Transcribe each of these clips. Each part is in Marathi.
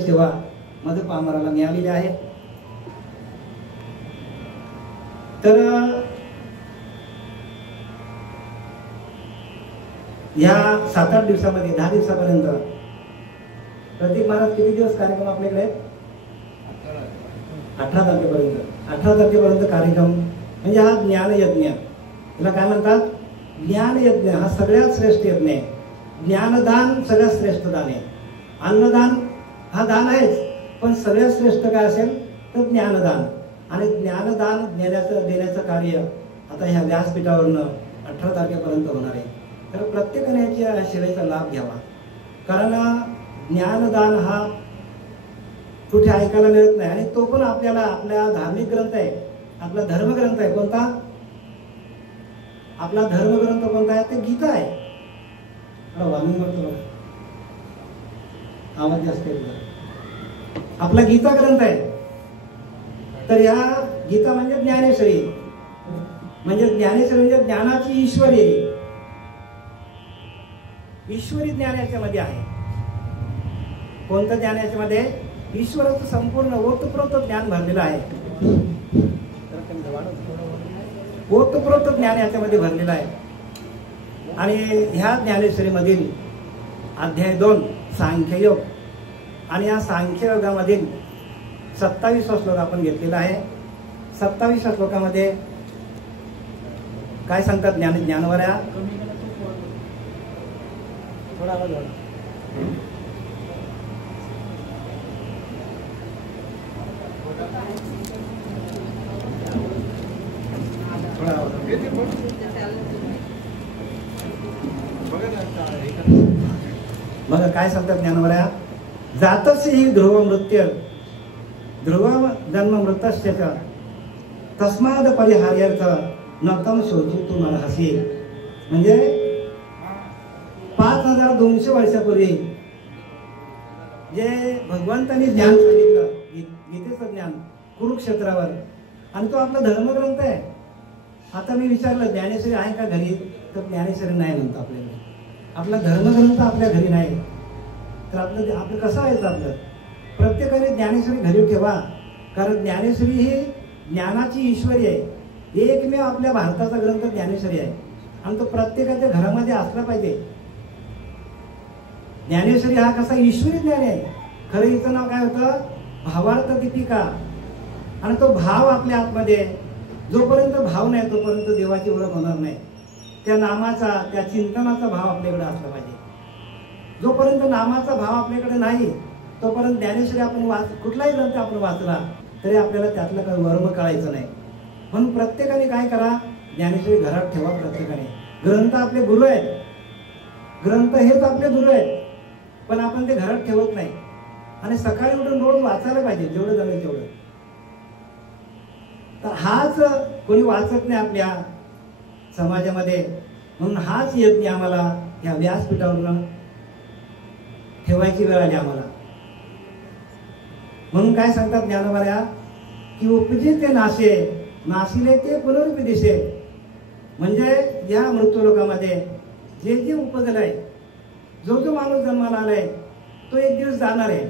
ही सेवा मधुपामराला मिळालेली आहे. तर या 7-8 दिवसामध्ये 10 दिवसापर्यंत प्रतीक महाराज किती दिवस कार्यक्रम आपल्याकडे? 18 तारखेपर्यंत. 18 तारखेपर्यंत कार्यक्रम म्हणजे हा ज्ञानयज्ञ. याला काय म्हणतात? ज्ञानयज्ञ. हा सगळ्यात श्रेष्ठ यज्ञ आहे. ज्ञानदान सगळ्यात श्रेष्ठ दान आहे. अन्नदान हा दान आहेच, पण सगळ्यात श्रेष्ठ काय असेल तर ज्ञानदान. आणि ज्ञानदान देण्याचं कार्य आता ह्या व्यासपीठावरनं 18 तारखेपर्यंत होणार आहे. तर प्रत्येकाने याच्या सेवेचा लाभ घ्यावा. कारण ज्ञानदान हा कुठे ऐकायला मिळत नाही. आणि तो पण आपल्याला आपल्या धार्मिक ग्रंथ आहे, आपला धर्मग्रंथ आहे. कोणता? आपला धर्मग्रंथ कोणता आहे? ते गीता आहे. वाणी करतो बघा, आवाज जास्त येतो. आपला गीता ग्रंथ आहे. तर या गीता म्हणजे ज्ञानेश्वरी, म्हणजे ज्ञानेश्वरी म्हणजे ज्ञानाची ईश्वरी. ईश्वरी ज्ञान याच्यामध्ये आहे. कोणतं ज्ञान याच्यामध्ये? ईश्वराचं संपूर्ण ओतप्रोत ज्ञान भरलेलं आहे. ओतप्रोत ज्ञान याच्यामध्ये भरलेलं आहे. आणि ह्या ज्ञानेश्वरी मधील अध्याय 2 सांख्ययोग, आणि या सांख्ययोगामधील 27वा श्लोक आपण घेतलेला आहे. 27व्या श्लोकामध्ये काय सांगतात ज्ञानवऱ्या? थोडा आवाज वाढवा. बघा काय सांगतात ज्ञानवऱ्या? जातस्य हि ध्रुव मृत्य ध्रुव जन्म मृतस्य तस्माद परिहार्यर्थ नतम शोचितुम अर्हसि. म्हणजे 5200 वर्षापूर्वी जे भगवंतांनी ज्ञान सांगितलं, गीतेचं ज्ञान कुरुक्षेत्रावर, आणि तो आपला धर्मग्रंथ आहे. आता मी विचारलं ज्ञानेश्वरी आहे का घरी, तर ज्ञानेश्वरी नाही म्हणतो आपल्याकडे. आपला धर्मग्रंथ आपल्या घरी नाही. तर आपलं कसं आहे? आपलं प्रत्येकाने ज्ञानेश्वरी घरी ठेवा. कारण ज्ञानेश्वरी ही ज्ञानाची ईश्वरी आहे. एकमेव आपल्या भारताचा ग्रंथ ज्ञानेश्वरी आहे, आणि तो प्रत्येकाच्या घरामध्ये असला पाहिजे. ज्ञानेश्वरी हा कसा ईश्वरी ज्ञान आहे. खरं हिचं नाव काय होतं? भावार्थ दीपिका. आणि तो भाव आपल्या आतमध्ये, जोपर्यंत भाव नाही तोपर्यंत देवाची ओळख होणार नाही. त्या नामाचा, त्या चिंतनाचा भाव आपल्याकडे असला पाहिजे. जोपर्यंत नामाचा भाव आपल्याकडे नाही तोपर्यंत ज्ञानेश्वरी आपण कुठलाही ग्रंथ आपण वाचला तरी आपल्याला त्यातलं काही वर्म कळायचं नाही. म्हणून प्रत्येकाने काय करा? ज्ञानेश्वरी घरात ठेवा. प्रत्येकाने. ग्रंथ आपले गुरु आहेत, ग्रंथ हेच आपले गुरु आहेत, पण आपण ते घरात ठेवत नाही. आणि सकाळी उठून रोज वाचायला पाहिजे, जेवढं जमेल तेवढं. तर हाच कोणी वाचत नाही आपल्या समाजामध्ये. म्हणून हाच यज्ञ आम्हाला या व्यासपीठावरून ठेवायची वेळ आली आम्हाला. म्हणून काय सांगतात ज्ञानवऱ्या? की उपजे ते नाशे, नाशिले ते पुनरुपी दिशे. म्हणजे या मृत्यूलोकामध्ये जे जे उपजलंय, जो जो माणूस जन्माला आलाय तो एक दिवस जाणार आहे.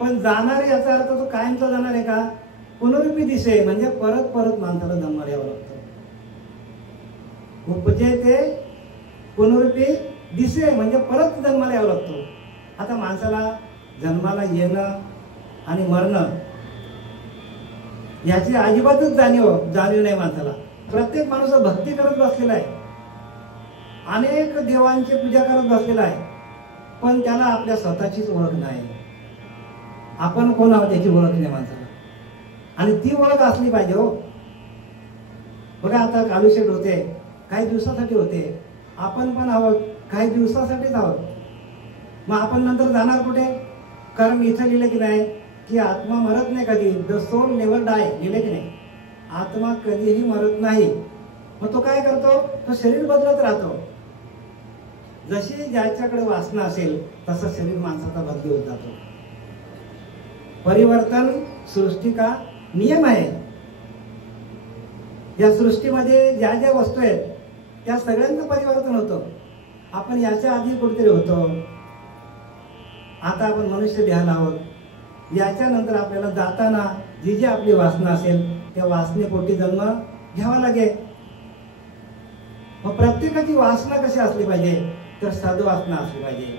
पण जाणार आहे याचा अर्थ तो कायमचा जाणार आहे का? पुनरुपी दिशे म्हणजे परत परत माणसाला जन्माला यावं लागतं. उपजे ते पुनरुपी दिशे म्हणजे परत जन्माला यावं लागतो. आता माणसाला जन्माला येणं आणि मरणं याची अजिबातच जाणीव नाही माणसाला. प्रत्येक माणूस भक्ती करत बसलेला आहे, अनेक देवांची पूजा करत बसलेला आहे, पण त्याला आपल्या स्वतःचीच ओळख नाही. आपण कोण आहोत याची ओळख नाही माणसाला, आणि ती ओळख असली पाहिजे. हो बघा, आता कालुशेठ होते, काही दिवसासाठी होते. आपण पण आहोत, काही दिवसासाठीच आहोत. मग आपण नंतर जाणार कुठे? कारण इथं लिहिलं की नाही की आत्मा मरत नाही कधी. द सोल नेव्हर डाय लिहिलं की नाही? आत्मा कधीही मरत नाही. मग तो काय करतो? तो शरीर बदलत राहतो. जशी ज्याच्याकडे वासना असेल तसं शरीर माणसाचा बदली होत जातो. परिवर्तन सृष्टी का नियम आहे. या सृष्टीमध्ये ज्या ज्या वस्तू आहेत त्या सगळ्यांचं परिवर्तन होतं. आपण याच्या आधी कुठेतरी होतो, आता आपण मनुष्य देहाला आहोत. याच्यानंतर आपल्याला जाताना जी जी आपली वासना असेल त्या वासनेपोटी जन्म घ्यावा लागेल. मग प्रत्येकाची वासना कशी असली पाहिजे तर सद्वासना असली पाहिजे.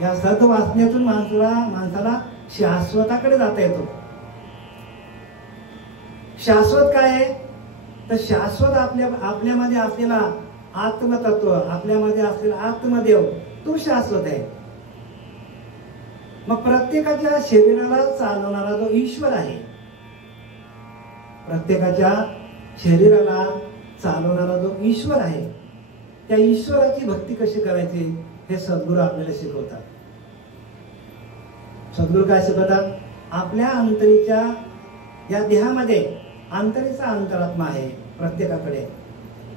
या सद्वासनेतून माणसाला शाश्वताकडे जाता येतो. शाश्वत काय आहे तर शाश्वत आपल्यामध्ये असलेला आत्मतत्व, आपल्यामध्ये असलेला आत्मदेव तो शाश्वत आहे. मग प्रत्येकाच्या शरीराला चालवणारा जो ईश्वर आहे, प्रत्येकाच्या शरीराला चालवणारा जो ईश्वर आहे, त्या ईश्वराची भक्ती कशी करायची हे सद्गुरू आपल्याला शिकवतात. सद्गुरू काय शिकवतात? आपल्या अंतरीच्या या देहामध्ये अंतरीचा अंतरात्मा आहे प्रत्येकाकडे.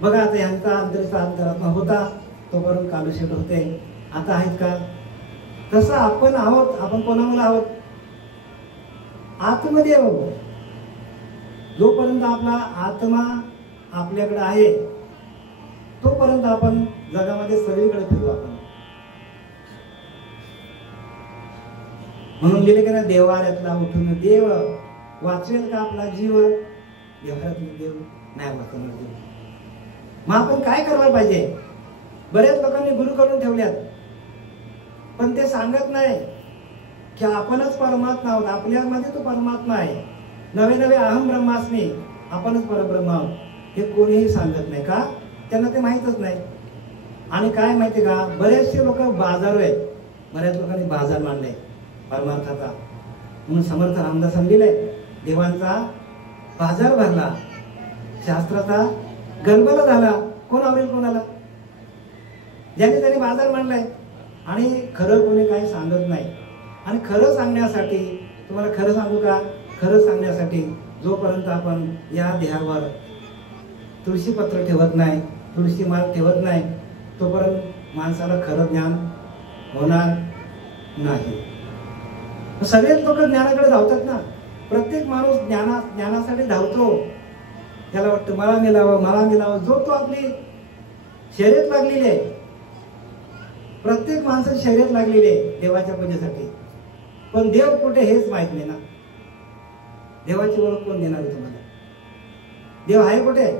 बघा आता यांचा अंतरीचा अंतरात्मा होता तोपर्यंत कालुशेट होते, आता आहेत का? तसं आपण आहोत. आपण कोणामुळे आहोत? आत्मदेव. जोपर्यंत आपला आत्मा आपल्याकडे आहे तोपर्यंत आपण जगामध्ये सगळीकडे फिरू. आपण म्हणून लिहिले की ना, देवाऱ्यातला उठून देव वाचवेल का आपला जीव? देवाऱ्यातला देव नाही वाचवणार देव. मग आपण काय करायला पाहिजे? बऱ्याच लोकांनी गुरु करून ठेवल्यात, पण ते सांगत नाही की आपणच परमात्मा आहोत, आपल्यामध्ये तो परमात्मा आहे. नवे नवे अहम ब्रह्मास्मी, आपणच परब्रह्म आहोत. हे कोणीही सांगत नाही. का? त्यांना ते माहीतच नाही. आणि काय माहिती का, बरेचसे लोक बाजार आहेत. बऱ्याच लोकांनी बाजार मांडलाय परमार्थाचा. म्हणून समर्थ रामदासांनी लिहिलंय, देवांचा बाजार भरला, शास्त्राचा गलबला झाला. कोण आवडेल कोणाला? ज्याने त्याने बाजार मांडलाय. आणि खरं कोणी काही सांगत नाही. आणि खरं सांगण्यासाठी, तुम्हाला खरं सांगू का, खरं सांगण्यासाठी जोपर्यंत आपण या देहावर तुळशीपत्र ठेवत नाही, तुळशी माळ ठेवत नाही, तोपर्यंत माणसाला खरं ज्ञान होणार नाही. सगळेच लोक ज्ञानाकडे धावतात ना. प्रत्येक माणूस ज्ञानासाठी धावतो. त्याला वाटतं मला मिळावं, मला मिळावं. जो तो आपली शर्यत लागलेली आहे. प्रत्येक माणसाची शर्यत लागलेली आहे देवाच्या पूजेसाठी. पण देव कुठे हेच माहित नाही ना. देवाची ओळख कोण देणार आहे तुम्हाला? देव आहे कुठे?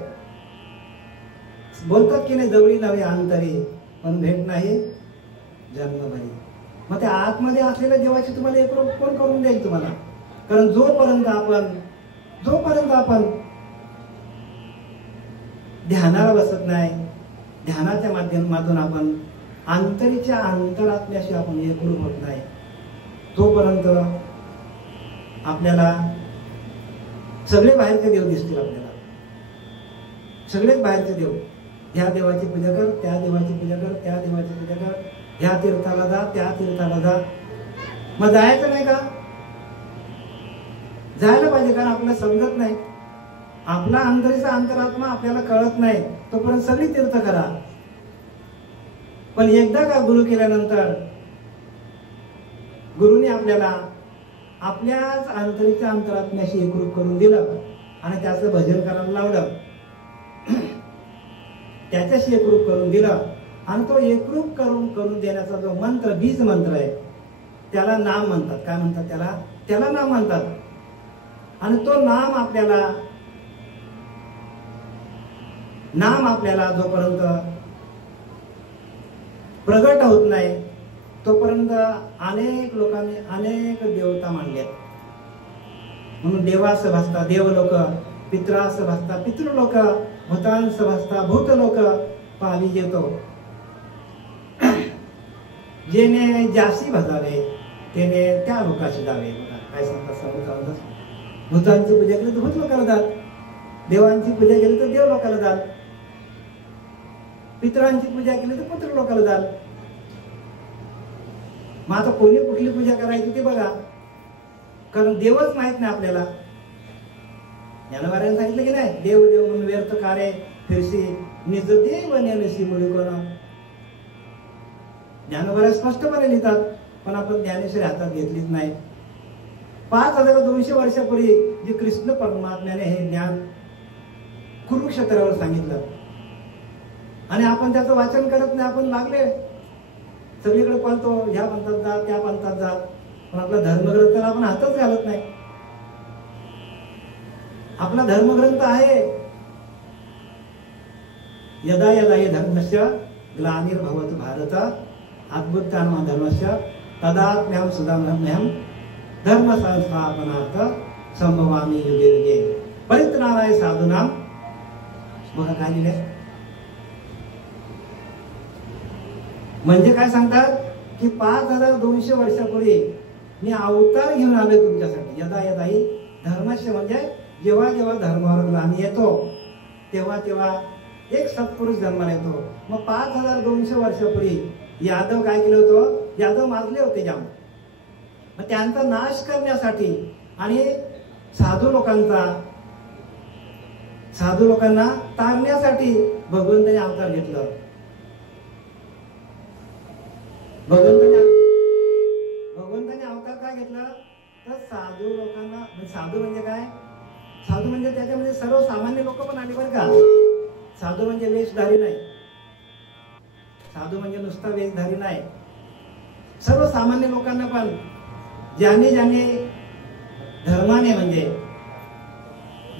बोलतात की नाही, जवळी नव्हे अंतरी, पण भेट नाही जन्मभरी. मग त्या आतमध्ये असलेल्या देवाची तुम्हाला एक रूप कोण करून देईल तुम्हाला? कारण जोपर्यंत आपण ध्यानाला बसत नाही, ध्यानाच्या माध्यमातून आपण अंतरीच्या अंतरात्म्याशी आपण एकरूप होत नाही, तोपर्यंत आपल्याला सगळे बाहेरचे देव दिसतील. आपल्याला सगळेच बाहेरचे देव. ह्या देवाची पूजा कर, त्या देवाची पूजा कर, त्या देवाची पूजा कर, ह्या तीर्थाला जा, त्या तीर्थाला जा. मग जायचं नाही का? जायला पाहिजे. कारण आपल्याला समजत नाही, आपला अंतरीचा अंतरात्मा आपल्याला कळत नाही, तोपर्यंत सगळी तीर्थ करा. पण एकदा का गुरु केल्यानंतर गुरुने आपल्याला आपल्याच अंतरीच्या अंतरात्म्याशी एकरूप करून दिलं आणि त्याचं भजन करायला लावलं, त्याच्याशी एकरूप करून दिलं. आणि तो एकरूप करून देण्याचा जो मंत्र, बीज मंत्र आहे, त्याला नाम म्हणतात. काय म्हणतात त्याला नाम म्हणतात. आणि तो नाम आपल्याला जोपर्यंत प्रगट होत नाही तोपर्यंत अनेक लोकांनी अनेक देवता मानल्यात. म्हणून देवास भासता देवलोक, पित्रास भासता पितृलोक, भूतांस भासता भूतलोक पावी येतो. जेने जासी भजावे तेने त्या लोकाशी जावे. काय सांगतात? भूतांची पूजा केली तर भूत लोकाला जात, देवांची पूजा केली तर देव लोकाला जात, पितरांची पूजा केली तर पुत्र लोकाला जात. मग आता कोणी कुठली पूजा करायची ते बघा, कारण देवच माहित नाही आपल्याला. ज्ञानवाऱ्याने सांगितलं की नाही, देव देव म्हणून व्यर्थ कार्य फिरसी निज देव नेनसी मुळी कोण. ज्ञानवाऱ्या स्पष्टपणे लिहितात, पण आपण ज्ञानेश्वरी हातात घेतलीच नाही. 5200 वर्षापूर्वी जे कृष्ण परमात्म्याने हे ज्ञान कुरुक्षेत्रावर सांगितलं आणि आपण त्याचं वाचन करत नाही. आपण लागले सगळीकडे पळतो, ह्या पंथात जा, त्या पंथात जा. पण आपला धर्मग्रंथाला आपण हातच घालत नाही. आपला धर्मग्रंथ आहे, यदा यदा हि धर्मस्य ग्लानिर्भवतु भारत अद्भुतानां धर्मस्य तदात्म्यहं सुधाम्यहं धर्म संस्थापनार्थ संभवामि युगे युगे परित्राणाय साधूनां. बघा काय लिहिलंय, म्हणजे काय सांगतात की 5200 वर्षापूर्वी मी अवतार घेऊन आलोय तुमच्यासाठी. यदा यदा हि धर्मस्य म्हणजे जेव्हा जेव्हा धर्मावर ग्लानी येतो तेव्हा तेव्हा एक सत्पुरुष जन्माला येतो. मग 5200 वर्षापूर्वी यादव काय केलं होतं, यादव माजले होते जाम. मग त्यांचा नाश करण्यासाठी आणि साधू लोकांना तारण्यासाठी भगवंताने अवतार घेतलं. भगवंताने अवतार काय घेतला तर साधू लोकांना, साधू म्हणजे काय, साधू म्हणजे त्याच्यामध्ये सर्वसामान्य लोक पण आली बरं का. साधू म्हणजे वेशधारी नाही, साधू म्हणजे नुसता वेशधारी नाही, सर्वसामान्य लोकांना पण ज्याने धर्माने म्हणजे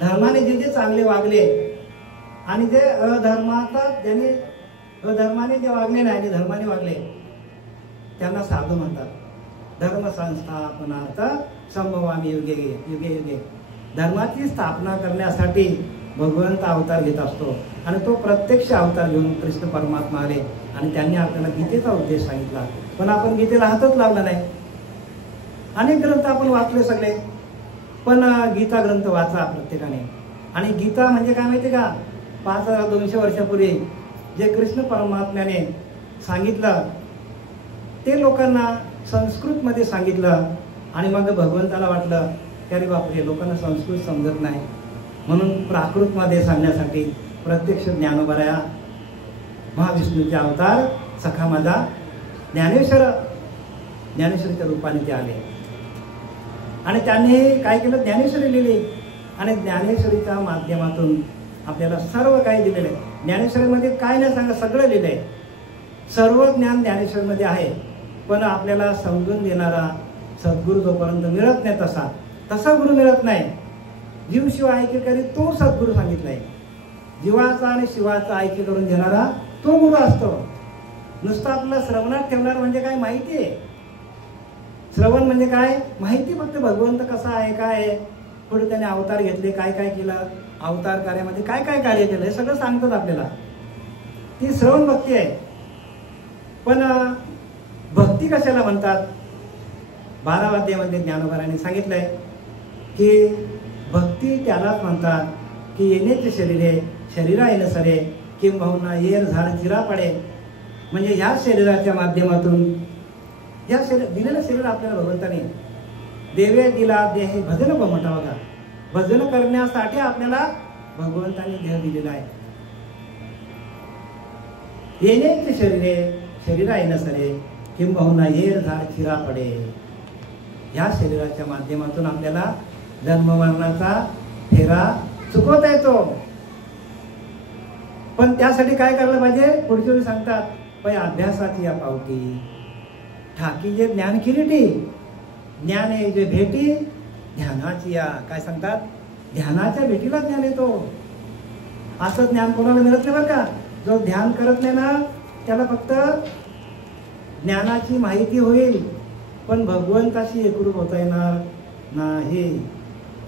धर्माने जे जे चांगले वागले आणि जे अधर्माने जे वागले नाही आणि धर्माने वागले त्यांना साधू म्हणतात. धर्म संस्थापनार्थ संभवामि युगे युगे. धर्माची स्थापना करण्यासाठी भगवंत अवतार घेत असतो आणि तो प्रत्यक्ष अवतार घेऊन कृष्ण परमात्मा आले आणि त्यांनी आपल्याला गीतेचा उद्देश सांगितला. पण आपण गीतेला हातच लावला नाही. अनेक ग्रंथ आपण वाचले सगळे, पण गीता ग्रंथ वाचा प्रत्येकाने. आणि गीता म्हणजे काय माहिती का, 5200 वर्षापूर्वी जे कृष्ण परमात्म्याने सांगितलं ते लोकांना संस्कृत मध्ये सांगितलं. आणि मग भगवंताला वाटलं की अरे बापरे, लोकांना संस्कृत समजत नाही, म्हणून प्राकृत मध्ये सांगण्यासाठी प्रत्यक्ष ज्ञानोबराया महाविष्णूचे अवतार सखा माझा ज्ञानेश्वरीच्या रूपाने ते आले. आणि त्यांनी काय केलं, ज्ञानेश्वरी लिहिली आणि ज्ञानेश्वरीच्या माध्यमातून आपल्याला सर्व काही दिलेलं आहे. ज्ञानेश्वरीमध्ये काय नाही सांगा, सगळं लिहिलंय. सर्व ज्ञान ज्ञानेश्वरीमध्ये आहे. पण आपल्याला समजून देणारा सद्गुरू जोपर्यंत मिळत नाही तसा गुरु मिळत नाही. जीव शिव ऐके करी तो सद्गुरू सांगितलाय. जीवाचा आणि शिवाचा ऐके करून देणारा तो गुरु असतो. नुसतं आपल्याला श्रवणात ठेवणार म्हणजे काय माहिती आहे. श्रवण म्हणजे काय माहिती, फक्त भगवंत कसा आहे, काय आहे, पुढे त्याने अवतार घेतले, काय काय केलं, अवतार कार्यामध्ये काय काय कार्य केलं, हे सगळं सांगतात आपल्याला. ती श्रवण भक्ती आहे. पण भक्ती कशाला म्हणतात, 12व्या अध्यायामध्ये ज्ञानोबाराने सांगितलंय की भक्ती त्यालाच म्हणतात की येण्याचे शरीरे शरीरा येणं सरे किंबहुना येर झाड चिरा पडे. म्हणजे ह्या शरीराच्या माध्यमातून, या दिलेलं शरीर आपल्याला भगवंताने देवे दिला देह भजन म्हटलं बघा. भजन करण्यासाठी आपल्याला भगवंताने देह दिलेला आहे. येण्याचे शरीरे शरीरा येणं सरे किंबहुना येर झाड चिरा पडे. ह्या शरीराच्या माध्यमातून आपल्याला जन्म मरणाचा फेरा चुकवता येतो. पण त्यासाठी काय करायला पाहिजे, पुढच्या वेळी सांगतात पै अभ्यासाची या पावती ठाकी जे ज्ञान किरीटी, ज्ञान आहे जे भेटी ध्यानाची या. काय सांगतात, ध्यानाच्या भेटीला ज्ञान येतो. असं ज्ञान कोणाला मिळत नाही बरं का. जो ध्यान करत नाही ना त्याला फक्त ज्ञानाची माहिती होईल, पण भगवंताशी एकरूप होता येणार नाही.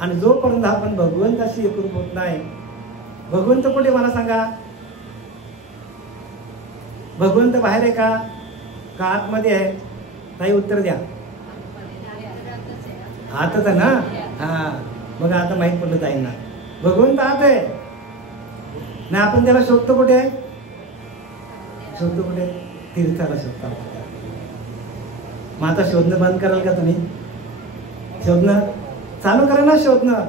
आणि जोपर्यंत आपण भगवंताशी एकरूप होत नाही, भगवंत कुठे मला सांगा, भगवंत बाहेर आहे का आतमध्ये आहे? ताई उत्तर द्या. आतच आहे ना. हा बघा, आता माहित पडलं ताईंना, भगवंत आत आहे ना. आपण त्याला शोधतो कुठे, शोधतो कुठे, तीर्थाला शोधतो. मग आता शोधणं बंद कराल का तुम्ही? शोधणं चालू करा ना. शोधणं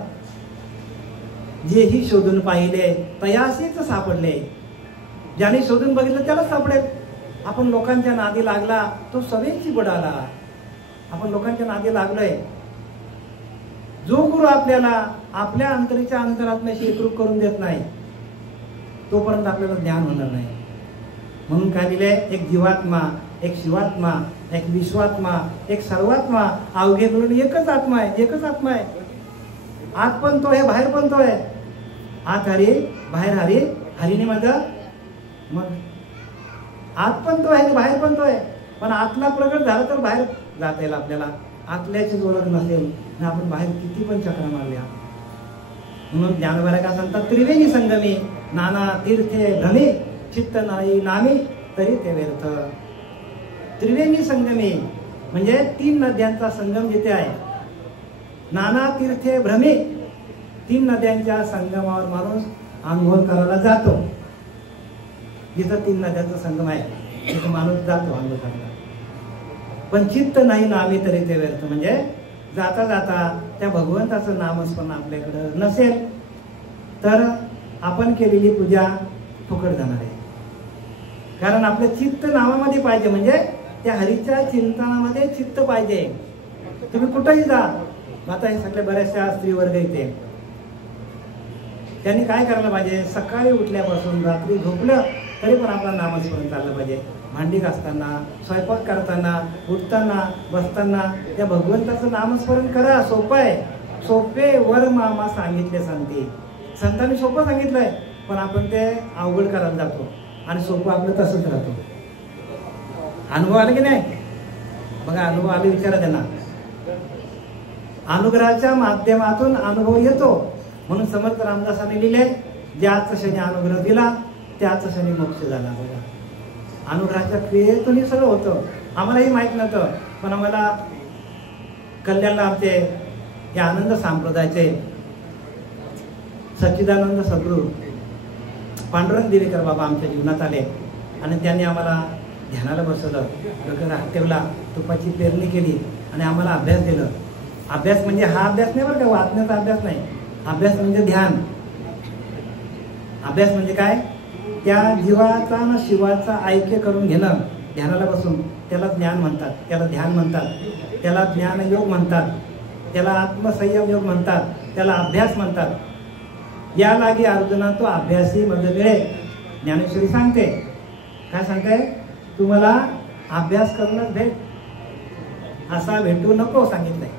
जेही शोधून पाहिले तयासीच सापडले. ज्याने शोधून बघितलं त्यालाच सापडेल. आपण लोकांच्या नादी लागला तो सवेची बुडाला. आपण लोकांच्या नादी लागलोय. जो गुरु आपल्याला आपल्या अंतरीच्या अंतरात्म्याशी एकरूप करून देत नाही तोपर्यंत आपल्याला ज्ञान होणार नाही. म्हणून काय दिलंय, एक जीवात्मा एक शिवात्मा एक विश्वात्मा, एक सर्वात्मा, अवघे मिळून एकच आत्मा आहे, एकच आत्मा आहे. आत पण तो आहे, बाहेर पण तो आहे. आत हरी, बाहेर हरी, हरीने माझं. मग आत पण तो आहे, बाहेर पण तो आहे. पण आतला प्रगट झाला तर बाहेर जाता येईल आपल्याला. आतल्याची ओळख नसेल ना आपण बाहेर किती पण चक्र मारल्या. म्हणून ज्ञानोबा काय सांगतात, त्रिवेणी संगमी नाना तीर्थे भ्रमे चित्त नाही नामी तरी ते व्यर्थ. त्रिवेणी संगमी म्हणजे 3 नद्यांचा संगम जिथे आहे. नाना तीर्थे भ्रमे, 3 नद्यांच्या संगमावर माणूस आंघोळ करायला जातो. जिथं 3 नद्यांचा संगम आहे तिथे माणूस जातो आंघोळ करायला. पण चित्त नाही नामी तरी ते व्यर्थ. म्हणजे जाता जाता त्या भगवंताचं नामस्मरण आपल्याकडं नसेल तर आपण केलेली पूजा फुकट जाणार आहे. कारण आपलं चित्त नामामध्ये पाहिजे. म्हणजे त्या हरीच्या चिंतनामध्ये चित्त पाहिजे. तुम्ही कुठेही जा. आता हे सगळे बऱ्याचशा स्त्री वर्ग येते, त्यांनी काय करायला पाहिजे, सकाळी उठल्यापासून रात्री झोपलं तरी पण आपलं नामस्मरण चाललं पाहिजे. भांडी घासताना, स्वयंपाक करताना, उठताना, बसताना त्या भगवंताचं नामस्मरण करा. सोपं आहे. सोपे वर मामा सांगितले सांगते. संतांनी सोपं सांगितलंय पण आपण ते अवघड करायला जातो आणि सोपं आपलं तसंच राहतो. अनुभव आले की नाही? बघा अनुभव आले, विचारा त्यांना. अनुग्रहाच्या माध्यमातून अनुभव येतो. म्हणून समर्थ रामदासांनी लिहिले, ज्याच क्षणी अनुग्रह दिला त्याच क्षणी मोक्ष झाला. बघा अनुग्रहाच्या क्रियेतून सगळं होतं. आम्हालाही माहित नव्हतं, पण आम्हाला कल्याणला आमचे या आनंद संप्रदायाचे सच्चिदानंद सद्गुरू पांडुरंग देवीकर बाबा आमच्या जीवनात आले आणि त्यांनी आम्हाला ध्यानाला बसवलं. डोक्याला हात ठेवला, तुपाची पेरणी केली आणि आम्हाला अभ्यास दिला. अभ्यास म्हणजे हा अभ्यास नाही बरं का, वाचण्याचा अभ्यास नाही. अभ्यास म्हणजे ध्यान. अभ्यास म्हणजे काय, त्या जीवाचा आणि शिवाचा ऐक्य करून घेणं. ध्यानाला बसून त्याला ज्ञान म्हणतात, त्याला ध्यान म्हणतात, त्याला ज्ञानयोग म्हणतात, त्याला आत्मसंयम योग म्हणतात, त्याला अभ्यास म्हणतात. या लागी अर्जुना तो अभ्यासी मध्ये मिळेल. ज्ञानेश्वरी सांगते, काय सांगते, तुम्हाला अभ्यास करूनच भेट, असा भेटू नको सांगितलंय.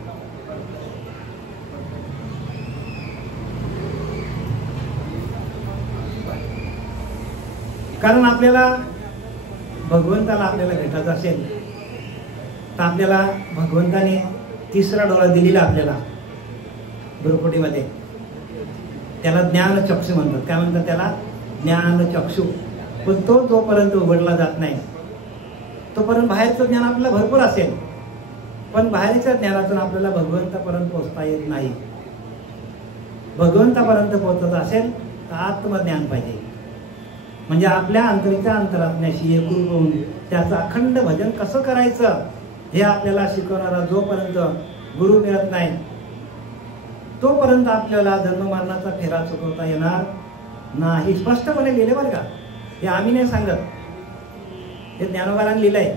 कारण आपल्याला भगवंताला आपल्याला भेटायचं असेल तर आपल्याला भगवंताने 3रा डोळा दिलेला आपल्याला भ्रुकुटीमध्ये. त्याला ज्ञान चक्षु म्हणतात. काय म्हणतात त्याला? ज्ञान चक्षु. पण तो जोपर्यंत उघडला जात नाही तोपर्यंत बाहेरचं ज्ञान आपल्याला भरपूर असेल, पण बाहेरच्या ज्ञानातून आपल्याला भगवंतापर्यंत पोहोचता येत नाही. भगवंतापर्यंत पोहोचत असेल तर आत्मज्ञान पाहिजे. म्हणजे आपल्या अंतरीच्या अंतरात्म्याशी एकरूप होऊन त्याचं अखंड भजन कसं करायचं हे आपल्याला शिकवणारा जोपर्यंत गुरु मिळत नाही तोपर्यंत आपल्याला जन्ममरणाचा फेरा चुकवता येणार नाही. स्पष्टपणे लिहिले बरं का, हे आम्ही नाही सांगत, हे ज्ञानोबारांनी लिहिलंय.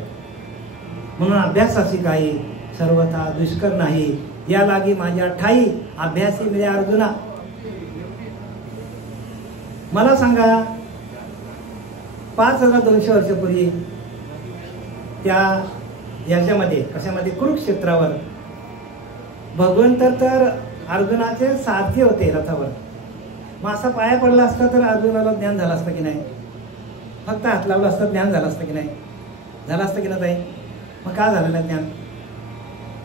म्हणून अभ्यासाची काही सर्वथा दुष्कर नाही, या लागी माझ्या ठाई अभ्यासी मिळे अर्जुना. मला सांगा, 5200 वर्षापूर्वी त्या याच्यामध्ये कशामध्ये, कुरुक्षेत्रावर भगवंत तर अर्जुनाचे सारथी होते रथावर. मग असा पाया पडला असता तर अर्जुनाला ज्ञान झालं असतं की नाही? फक्त हात लावला असता ज्ञान झालं असतं की नाही? झालं असतं की नाही ताई? मग का झालं नाही ज्ञान?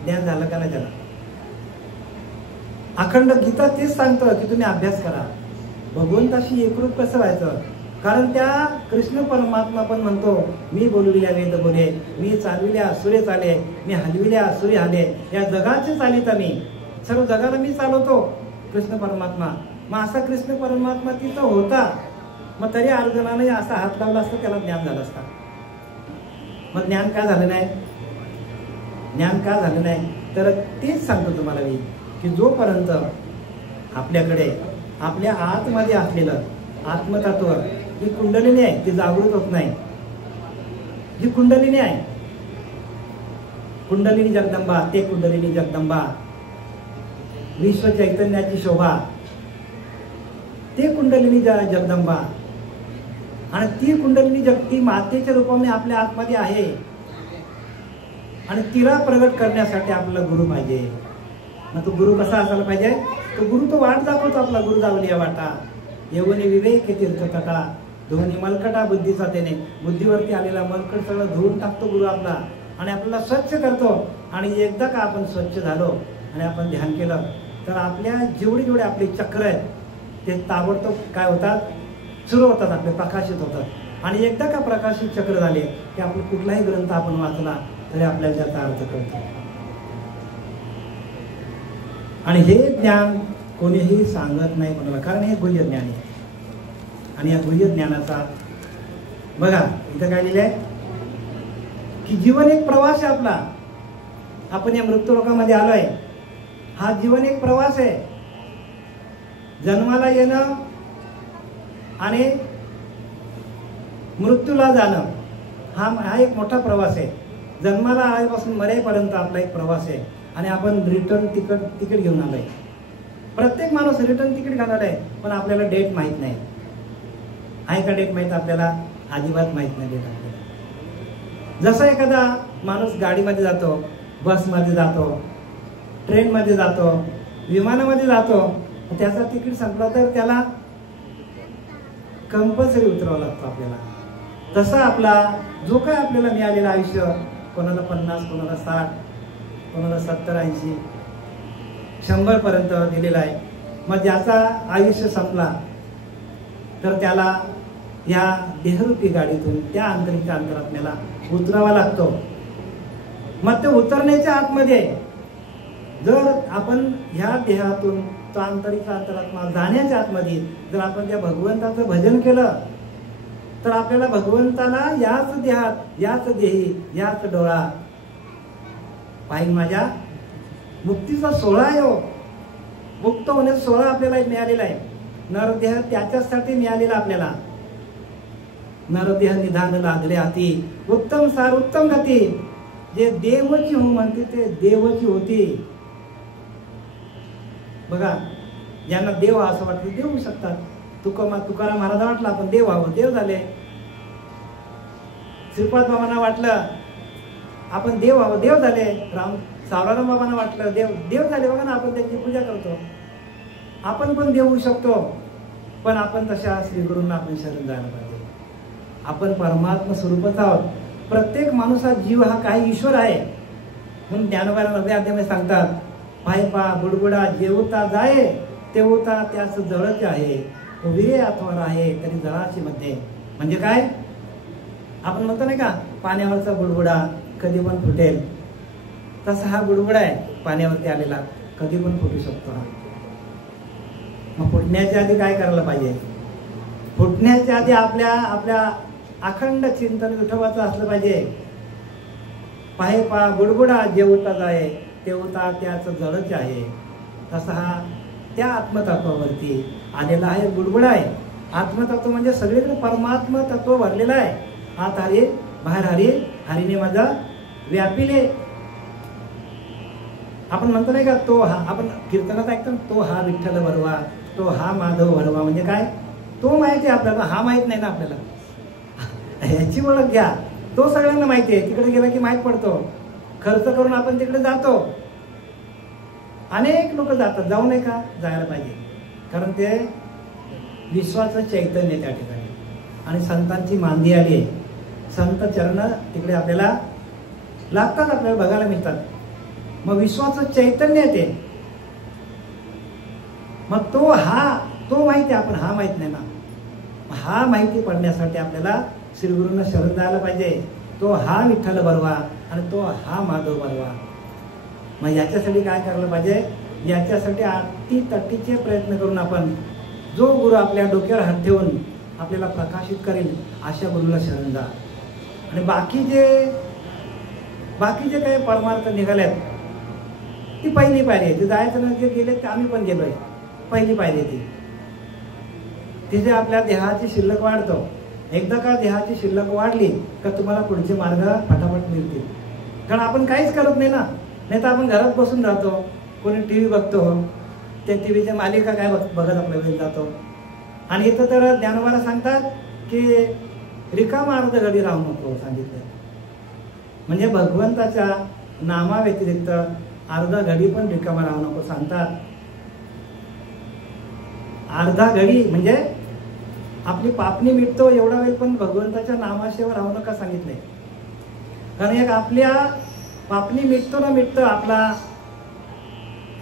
ज्ञान झालं का नाही झालं? अखंड गीता तेच सांगतं की तुम्ही अभ्यास करा, भगवंताशी एकरूप कसं व्हायचं. कारण त्या कृष्ण परमात्मा पण म्हणतो, मी बोलविल्या वेद बोले, मी चालविल्या सुरे चाले, मी हलविल्या सुरे हले. या जगाचे चालित मी, सर्व जगाला मी चालवतो कृष्ण परमात्मा. मग असा कृष्ण परमात्मा तिथं होता, मग तरी अर्जुनाने असा हात लावला असता त्याला ज्ञान झालं असता. मग ज्ञान का झालं नाही? ज्ञान का झालं नाही तर तेच सांगतो तुम्हाला मी की जोपर्यंत आपल्याकडे आपल्या आतमध्ये असलेलं आत्मतत्व, ही कुंडलिनी आहे, ती जागृत होत नाही. जी कुंडलिनी आहे, कुंडलिनी जगदंबा, ते कुंडलिनी जगदंबा, विश्व चैतन्याची शोभा, ते कुंडलिनी जगदंबा. आणि ती कुंडलिनी जगती मातेच्या रूपाने आपल्या आतमध्ये आहे. आणि तिला प्रगट करण्यासाठी आपल्याला गुरु पाहिजे. मग तो गुरु कसा असायला पाहिजे? तो गुरु तो वाट दाखवतो आपला. गुरु जावली या वाटा येऊनी विवेक तीर्थ तटा धुवनी मलकटा बुद्धीचा त्याने. बुद्धीवरती आलेला मलकट सगळं धुवून टाकतो गुरु आपला आणि आपल्याला स्वच्छ करतो. आणि एकदा का आपण स्वच्छ झालो आणि आपण ध्यान केलं तर आपल्या जेवढे आपले चक्र आहेत ते ताबडतोब काय होतात? सुरू होतात, आपले प्रकाशित होतात. आणि एकदा का प्रकाशित चक्र झाले की आपला कुठलाही ग्रंथ आपण वाचला तरी आपल्याला त्याचा अर्थ कळतो. आणि हे ज्ञान कोणीही सांगत नाही कोणाला, कारण हे गुह्य ज्ञान आहे. आणि या गुह्य ज्ञानाचा बघा इथं काय लिहिलंय की जीवन एक प्रवास आहे आपला. आपण या मृत्यू लोकामध्ये आलोय. हा जीवन एक प्रवास आहे. जन्माला येणं आणि मृत्यूला जाणं हा एक मोठा प्रवास आहे. जन्माला आल्यापासून मरेपर्यंत आपला एक प्रवास आहे. आणि आपण रिटर्न तिकीट घेऊन आलोय. प्रत्येक माणूस रिटर्न तिकीट घेऊन आलाय, पण आपल्याला डेट माहित नाही. आहे का डेट माहित आपल्याला? अजिबात माहित नाही डेट आपल्याला. जसा एखादा माणूस गाडीमध्ये जातो, बसमध्ये जातो, ट्रेनमध्ये जातो, विमानामध्ये जातो, त्याचा तिकीट संपला तर त्याला कंपल्सरी उतरावं लागतं आपल्याला. तसा आपला जो काय आपल्याला मिळालेलं आयुष्य, कोणाला 50, कोणाला 60, कोणाला 70, 80, 100 पर्यंत दिलेला आहे. मग ज्याचा आयुष्य संपला तर त्याला या देहरूपी गाडीतून त्या अंतरीच्या अंतरात्म्याला उतरावा लागतो. मग ते उतरण्याच्या आतमध्ये जर आपण ह्या देहातून तो अंतरीचा अंतरात्मा जाण्याच्या आतमध्ये जर आपण त्या भगवंताचं भजन केलं तर आपल्याला भगवंताला याच देहात, याच देही, याच डोळा पाहिजे. माझ्या मुक्तीचा सोहळा आहे हो. मुक्त होण्याचा सोहळा आपल्याला मिळालेला आहे. नरदेह त्याच्यासाठी मिळालेला आपल्याला. नरदेह निधान लादले हाती उत्तम सार उत्तम गती. जे देवची हो म्हणते ते देवची होती. बघा ज्यांना देव असं वाटतं देव होऊ शकतात. तुकाराम महाराज वाटलं आपण देव व्हावं, देव झाले. श्रीपाद बाबांना वाटलं आपण देव व्हावं, देव झाले. सावराराम बाबांना वाटलं देव झाले. बघा ना आपण त्यांची पूजा करतो. आपण पण देव होऊ शकतो. पण आपण तशा श्रीगुरूंना आपण शरण जायला पाहिजे. आपण परमात्मा स्वरूपच आहोत. प्रत्येक माणूसा जीव हा काही ईश्वर आहे. म्हणून ज्ञानोबाला 9व्या अध्यायामध्ये सांगतात पाय पा बुडबुडा जेवता जाये तेवता त्याच जळच आहे. विरे आत्वर आहे तरी जळाची मध्ये. म्हणजे काय? आपण म्हणतो नाही का पाण्यावरचा बुडबुडा कधी पण फुटेल, तसा हा बुडबुडा आहे पाण्यावरती आलेला, कधी पण फुटू शकतो. हा मग फुटण्याच्या आधी काय करायला पाहिजे? फुटण्याच्या आधी आपल्या अखंड चिंतन विठोबाचं असलं पाहिजे. पाहे पा बुडबुडा जेवता जाये तेवता त्याच जळच आहे. तसा हा त्या आत्मतत्वावरती आलेला आहे बुडबुडा आहे. आत्मतत्व म्हणजे सगळीकडे परमात्मा तत्व भरलेलं आहे. आत हरी बाहेर हरी, हरीने माझा व्यापिले. आपण म्हणतो नाही का तो हा, आपण कीर्तनात ऐकतो तो हा विठ्ठल भरवा, तो हा माधव भरवा. म्हणजे काय? तो माहिती आहे आपल्याला, हा माहित नाही ना आपल्याला. ह्याची ओळख घ्या. तो सगळ्यांना माहिती आहे. तिकडे गेला की माहित पडतो. खर्च करून आपण तिकडे जातो. अनेक लोक जातात. जाऊ नये का? जायला पाहिजे. कारण ते विश्वाचं चैतन्य त्या ठिकाणी. आणि संतांची मांदी आली आहे. संत चरण तिकडे आपल्याला लागतात, आपल्याला बघायला मिळतात. मग विश्वाचं चैतन्य येते. मग तो माहिती आहे, आपण हा माहित नाही ना. हा माहिती पडण्यासाठी आपल्याला श्रीगुरूंना शरण जायला पाहिजे. तो हा विठ्ठल बरवा आणि तो हा माधव बरवा. मग याच्यासाठी काय करायला पाहिजे? याच्यासाठी अति तटीचे प्रयत्न करून आपण जो गुरु आपल्या डोक्यावर हात ठेवून आपल्याला प्रकाशित करेल अशा गुरुला शरण जा. आणि बाकीचे काही परमार्थ निघाल्यात ती पहिली पायरी आहे. जे जायचं ना जे गेले ते आम्ही पण गेलोय. पहिली पायरी ती तिथे आपल्या देहाची शिल्लक वाढतो. एकदा का देहाची शिल्लक वाढली का तुम्हाला पुढचे मार्ग फटाफट मिळतील. कारण आपण काहीच करत नाही ना. नाही तर आपण घरात बसून राहतो. कोणी टीव्ही बघतो, त्या टीव्हीच्या मालिका काय बघत आपल्या वेळ जातो. आणि इथं तर ज्ञानोबाला सांगतात की रिकामा अर्ध घडी राहू नको सांगितलं. म्हणजे भगवंताच्या नामा व्यतिरिक्त अर्धा घडी पण रिकामा राहू नको सांगतात. अर्धा घडी म्हणजे आपली पापणी मिटतो एवढा वेळ पण भगवंताच्या नामाशिवाय राहू नका सांगितलंय. कारण एक आपल्या पापणी मिटतो ना मिटतं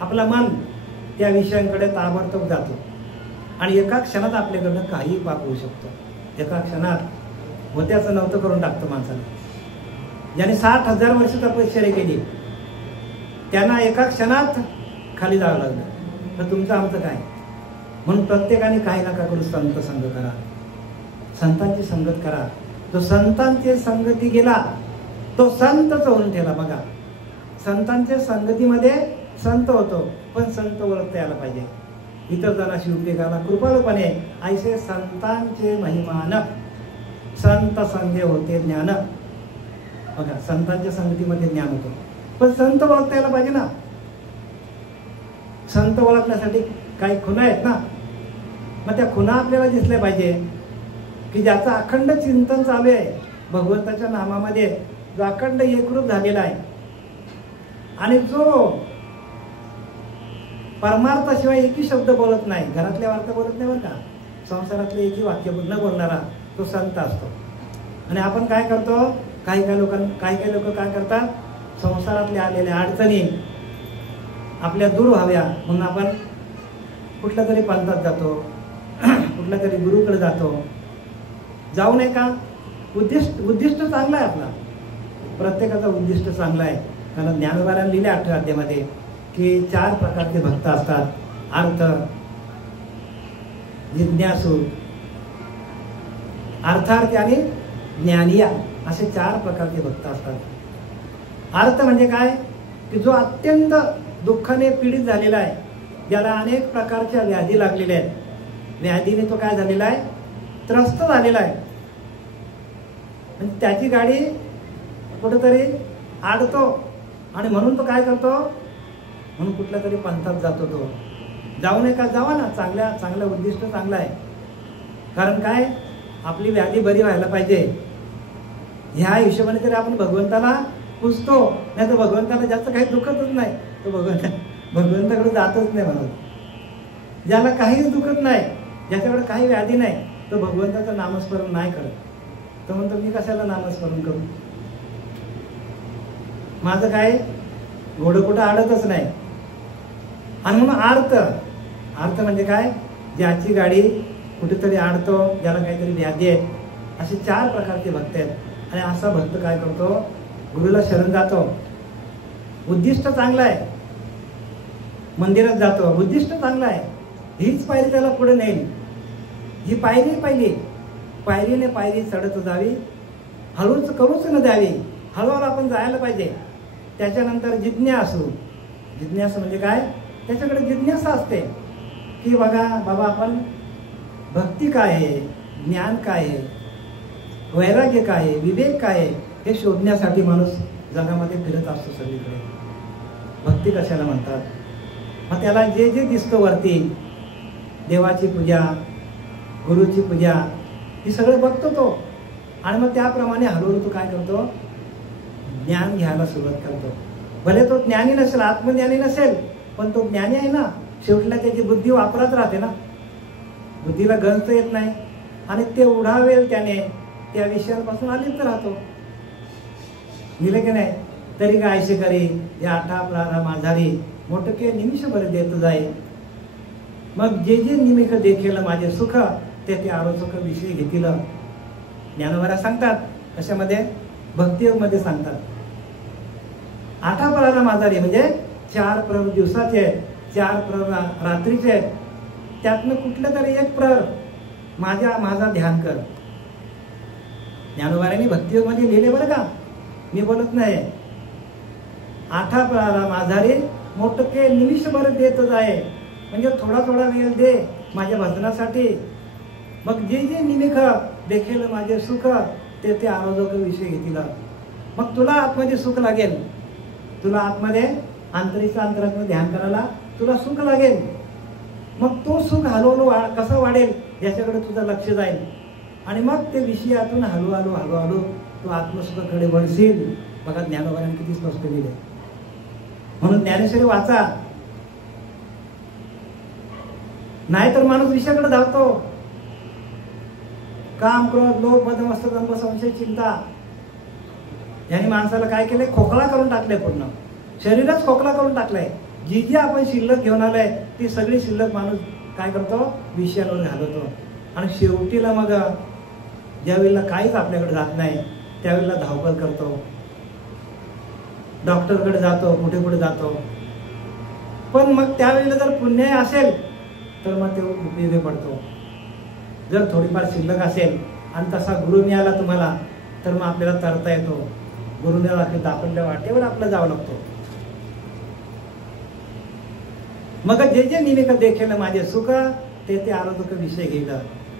आपला मन त्या विषयांकडे ताबडतोब जातो आणि एका क्षणात आपल्याकडनं काही पाप होऊ शकतो. एका क्षणात होत्याचं नव्हतं करून टाकतं माणसाला. ज्याने 60,000 वर्ष तपश्चर्या केली त्यांना एका क्षणात खाली जावं लागलं. तर तुमचं आमचं काय? म्हणून प्रत्येकाने काही नका करू, संत संग करा, संतांची संगत करा. तो संतांची संगती गेला तो संतच होऊन ठेला. बघा, संतांच्या संगतीमध्ये संत होतो पण संत ओळखता यायला पाहिजे. इतर जणाशी उपयोगाला कृपाळूपणे ऐसे संतांचे महिमान संत संगे होते ज्ञान. बघा, संतांच्या संगतीमध्ये ज्ञान होतो पण संत ओळखता यायला पाहिजे ना. संत ओळखण्यासाठी काही खुणा आहेत ना, मग त्या खुणा आपल्याला दिसल्या पाहिजे की ज्याचं अखंड चिंतन चालू आहे भगवंताच्या नामामध्ये, जो अखंड एकरूप झालेला आहे आणि जो परमार्थाशिवाय एकही शब्द बोलत नाही, घरातल्या वार्ता बोलत नाही बरं का, संसारातले एकही वाक्य न बोलणारा तो संत असतो. आणि आपण काय करतो, काही लोक काय करतात, संसारातल्या आलेल्या अडचणी आपल्या दूर व्हाव्या म्हणून आपण कुठल्या तरी पंथात जातो, कुठल्या तरी गुरुकडे जातो. जाऊ नये का? उद्दिष्ट चांगला आहे आपला, प्रत्येकाचा उद्दिष्ट चांगला आहे. कारण ज्ञानोबारांनी लिहिले 8व्या अध्यायामध्ये की 4 प्रकारचे भक्त असतात. अर्थ, जिज्ञासू, अर्थार्थी आणि ज्ञानिया असे 4 प्रकारचे भक्त असतात. अर्थ म्हणजे काय की जो अत्यंत दुःखाने पीडित झालेला आहे, ज्याला अनेक प्रकारच्या व्याधी लागलेल्या आहेत, व्याधीने तो काय झालेला आहे, त्रस्त झालेला आहे. म्हणजे त्याची गाडी कुठेतरी आडतो आणि म्हणून तो काय करतो, म्हणून कुठल्या तरी पंथात जातो. तो जाऊ नये का? जावा ना, चांगलं उद्दिष्ट चांगलं आहे. कारण काय, आपली व्याधी बरी व्हायला पाहिजे ह्या हिशोबाने तरी आपण भगवंताला पुजतो. नाही तर भगवंताला जास्त काही दुखतच नाही, तो भगवंताकडे जातच नाही. म्हणून ज्याला काहीच दुखत नाही, ज्याच्याकडे काही व्याधी नाही, तो भगवंताचं नामस्मरण नाही करत. तो म्हणतो मी कशाला नामस्मरण करू, माझं काय घोडं कुठं आडतच नाही. आणि म्हणून अर्थ म्हणजे काय, ज्याची गाडी कुठेतरी आडतो, ज्याला काहीतरी व्याधी आहे, असे 4 प्रकारचे भक्त आहेत. आणि असा भक्त काय करतो, गुरुला शरण जातो, उद्दिष्ट चांगलं आहे, मंदिरात जातो, उद्दिष्ट चांगलं आहे, हीच पायरी त्याला पुढे नेईल. ही पायरीने पायरी चढत जावी, हळूच करूच न द्यावी, हळूहळू आपण जायला पाहिजे. त्याच्यानंतर जिज्ञासू म्हणजे काय, त्याच्याकडे जिज्ञासा असते की बाबा आपण भक्ती काय आहे, ज्ञान काय आहे, वैराग्य काय आहे, विवेक काय आहे, हे शोधण्यासाठी माणूस जगामध्ये फिरत असतो सगळीकडे. भक्ती कशाला म्हणतात, मग त्याला जे दिसतं वरती, देवाची पूजा, गुरुची पूजा, ही सगळं बघतो तो. आणि मग त्याप्रमाणे हळूहळू तो काय करतो, ज्ञान घ्यायला सुरुवात करतो. भले तो ज्ञानी नसेल, आत्मज्ञानी नसेल, पण तो ज्ञानी आहे ना. शेवटला त्याची बुद्धी वापरत राहते ना, बुद्धीला गंज येत नाही आणि ते उडावेल त्याने त्या विषयांपासून अलिप्त राहतो. दिले की नाही, तरी गायसे करी या 8 प्रारा माझारी मोठके निमिषभर देत जाई, मग जे निमिष देखील माझे सुख ते आरोचक विषय घेतील. ज्ञानोबा सांगतात कशामध्ये, भक्तियोगमध्ये सांगतात. 8 प्रहर माझारी म्हणजे 4 प्रहर दिवसाचे, 4 प्रहर रात्रीचे, त्यातनं कुठलं तरी एक प्रहर माझा ध्यान कर. ज्ञानोबारांनी भक्तियोगमध्ये लिहिले बरं का, मी बोलत नाही. 8 प्रहर माझारी मोठके निमिषभर देत जाय, म्हणजे थोडा वेळ दे माझ्या भजनासाठी, मग जे निमिष देखील माझे सुख ते आरोधक विषय घेतील. मग तुला आतमध्ये सुख लागेल, तुला आतमध्ये अंतरात्म ध्यान करायला तुला सुख लागेल. मग तो सुख हळूहळू कसं वाढेल याच्याकडे तुझं लक्ष जाईल आणि मग ते विषयातून हळूहळू तू आत्मसुखाकडे वळशील. बघा ज्ञानोबारांनी किती स्पष्ट लिहिले. म्हणून ज्ञानेश्वरी वाचा, नाहीतर माणूस विषयाकडे धावतो. काम, क्रोध, लोभ, मद, मत्सर, दंभ, संशय, चिंता यांनी माणसाला काय केलंय? खोकला करून टाकलंय. पूर्ण शरीरच खोकला करून टाकलंय. जी जी आपण शिल्लक घेऊन आलोय ती सगळी शिल्लक माणूस काय करतो? विषयावर घालवतो. आणि शेवटीला मग ज्यावेळेला काहीच आपल्याकडे जात नाही त्यावेळेला धावपळ करतो, डॉक्टरकडे जातो, कुठे कुठे जातो. पण मग त्यावेळेला जर पुण्य असेल तर मग ते उपयोगी पडतो. जर थोडीफार शिल्लक असेल आणि तसा गुरु मिळाला तुम्हाला तर मग आपल्याला तरता येतो. गुरुने दाखवल्या वाटेवर आपलं जावं लागतो. मग जे जे निमित्त देखेल माझे सुख ते ते आरोधक विषय घेईल.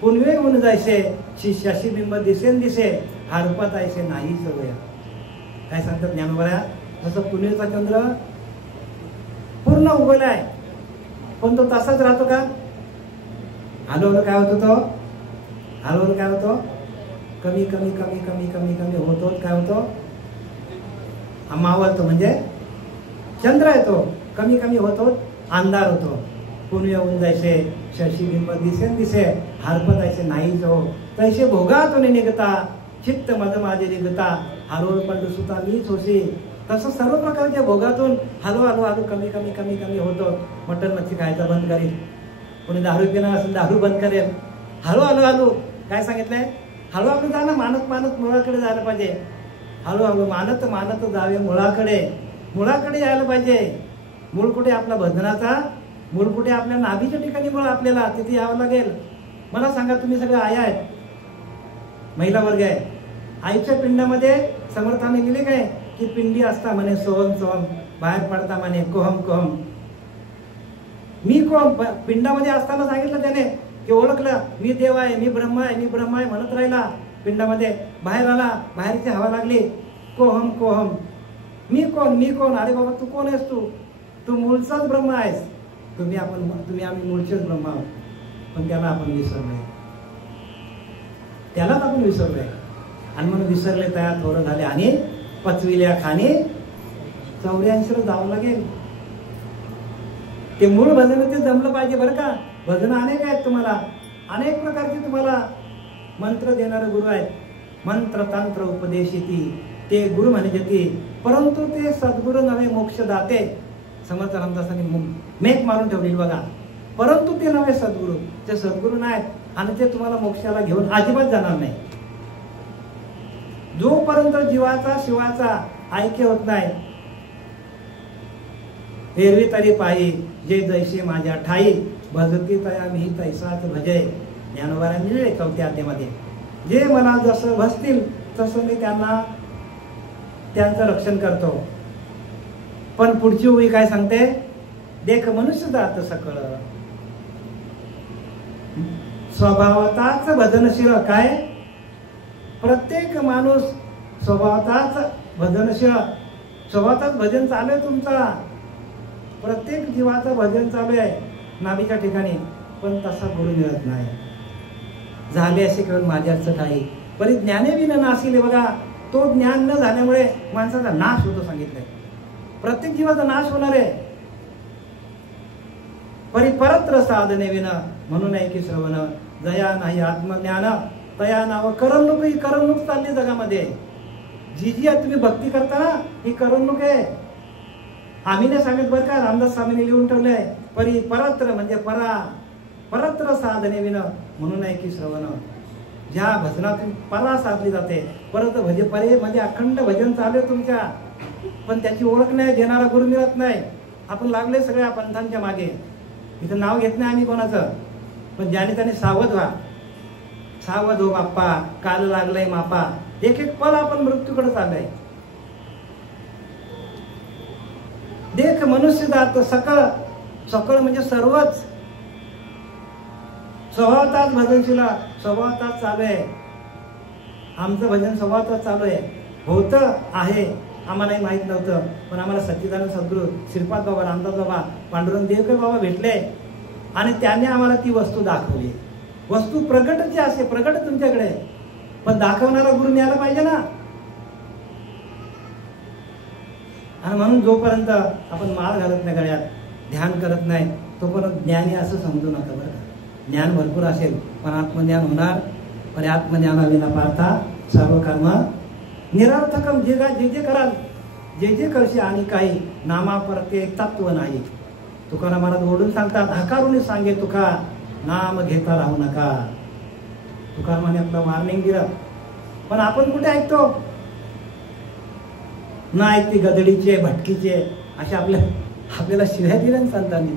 पुनवे होऊन जायचे शिष्याशी बिंब दिसेन दिसे हरपत आयसे नाही सवय. काय सांगतात ज्ञानोबा? जसं पुणेचा चंद्र पूर्ण उगवलाय पण तो तसाच राहतो का? हळूहळू काय होतो? तो हळूहळू काय होतो? कमी कमी कमी कमी कमी कमी होतो. काय होतो? मावळतो. म्हणजे चंद्र आहे तो कमी कमी होतो, अंधार होतो. पुण्य होऊन जायचे शशीबिंब दिसेन दिसे हरपत जायचे नाही जो तैसे भोगातून निघता चित्त मध माझे निघता हळूहळू पंडू सुता मीच होशी. तसं सर्व प्रकारच्या भोगातून हळूहळू हळू कमी कमी कमी कमी होतो. मटण मच्छी खायचं बंद करेल, कोणी दारू पिणार असेल दारू बंद करेल. हळूहळू हळू काय सांगितलंय? हळूहळू जा ना, मानत मानत मुळाकडे जायला पाहिजे. हळूहळू मानत मानत जावे मुळाकडे, मुळाकडे यायला पाहिजे. मूळ कुठे? आपला भजनाचा मूळ कुठे? आपल्या नाभीच्या ठिकाणी मूळ आपल्याला तिथे यावं लागेल. मला सांगा, तुम्ही सगळे आया आहेत, महिला वर्ग आहे. आईच्या पिंडामध्ये समर्थाने लिहिले काय की पिंडी असता म्हणे सोहम सोहम, बाहेर पडता म्हणे कोहम कोहम. मी कोण? पिंडामध्ये असताना सांगितलं त्याने की ओळखलं मी देव आहे, मी ब्रह्म आहे, मी ब्रह्म आहे म्हणत राहिला. पिंडामध्ये बाहेर आला, बाहेरची हवा लागली, कोहम कोहम. मी कोण? मी कोण? अरे बाबा तू कोण आहेस? तू मूळचाच ब्रह्म आहेस. तुम्ही आम्ही मूळचेच ब्रह्म आहोत. पण त्याला आपण विसरलोय, त्यालाच आपण विसरलोय. आणि म्हणून विसरले तयार थोडं झाले आणि पचविल्या खाणे 84 जावं लागेल. ते मूळ भजन ते जमलं पाहिजे बरं का. भजन अनेक आहेत, तुम्हाला अनेक प्रकारचे तुम्हाला मंत्र देणारे गुरु आहेत. मंत्र तंत्र उपदेशिती ते गुरु म्हणजे ती, परंतु ते सद्गुरु नव्हे मोक्ष दाते. समर्थ रामदासांनी मेक मारून ठेवली बघा. परंतु ते नव्हे सद्गुरु, ते सद्गुरु नाहीत आणि ते तुम्हाला मोक्षाला घेऊन अजिबात जाणार नाही. जोपर्यंत जीवाचा शिवाचा ऐक्य होत नाही, एरवी तरी पायी जे जैसे माझ्या ठाई भजती तया मी तैसाच भजे. ज्ञानोबांनी लिहिले 4थ्या अध्यायामध्ये, जे मला जसं भजतील तसं मी त्यांचं रक्षण करतो. पण पुढची ओळी काय सांगते? देख मनुष्य जात सकळ स्वभावताच भजनशील. काय? प्रत्येक माणूस स्वभावताच भजनशील, स्वभावताच भजन चालू आहे तुमचा. प्रत्येक जीवाचं भजन चालू आहे नाभीच्या ठिकाणी, पण तसा गुरु मिळत नाही. झाले असे करून माझ्याच काही परी ज्ञाने विन नासिले. बघा, तो ज्ञान न झाल्यामुळे माणसाचा नाश होतो सांगितलंय. प्रत्येक जीवाचा नाश होणार आहे. परिपरत्र साधने विन म्हणून आहे की श्रवण जया नाही आत्मज्ञान तया नाव करमणूक. ही करमणूक चालली जगामध्ये. जी जी तुम्ही भक्ती करता ना, ही करमणूक आहे. आम्ही नाही सांगत बरं का, रामदास स्वामींनी लिहून ठेवलंय. परिपरत्र म्हणजे परत्र साधने विन म्हणून आहे की श्रवण. ज्या भजनातून परा साधली जाते, परत परे म्हणजे अखंड भजन चालू आहे तुमच्या, पण त्याची ओळख नाही, देणारा गुरु मिळत नाही. आपण लागले सगळ्या पंथांच्या मागे. इथं नाव घेत नाही आम्ही कोणाचं, पण ज्याने त्याने सावध व्हा. सावध हो बाप्पा, काल लागलंय मापा. एक एक पल आपण मृत्यूकडे चाललंय. देख मनुष्य जात सकळ. सकळ म्हणजे सर्वच. स्वभावताच भजनशील, स्वभावताच चालू आहे. आमचं भजन स्वभावताच चालू आहे. होतं आहे, आम्हालाही माहित नव्हतं, पण आम्हाला सच्चिदानंद सद्गुरू श्रीपाद बाबा, रामदास बाबा, पांडुरंग देवकर बाबा भेटले आणि त्याने आम्हाला ती वस्तू दाखवली. वस्तू प्रगटची असे, प्रगट तुमच्याकडे, पण दाखवणारा गुरु मिळाला पाहिजे ना. आणि म्हणून जोपर्यंत आपण माळ घालत नाही गळ्यात, ध्यान करत नाही, तोपर्यंत ज्ञानी असं समजू नका बरं का. ज्ञान भरपूर असेल पण आत्मज्ञान होणार. पण आत्मज्ञानाविना पार्था सर्व कर्म निरर्थकम. जे जे कराल, जे जे करशी आणि काही नामा परते तत्व नाही. तुकाराम महाराज ओढून सांगतात, हकारून सांगे तुका नाम घेता राहू नका. तुकारामाने आपलं वॉर्निंग दिलं, पण आपण कुठे ऐकतो? ना ऐकते गदडीचे, भटकीचे असे आपल्याला शिव्या दिल्या संतांनी.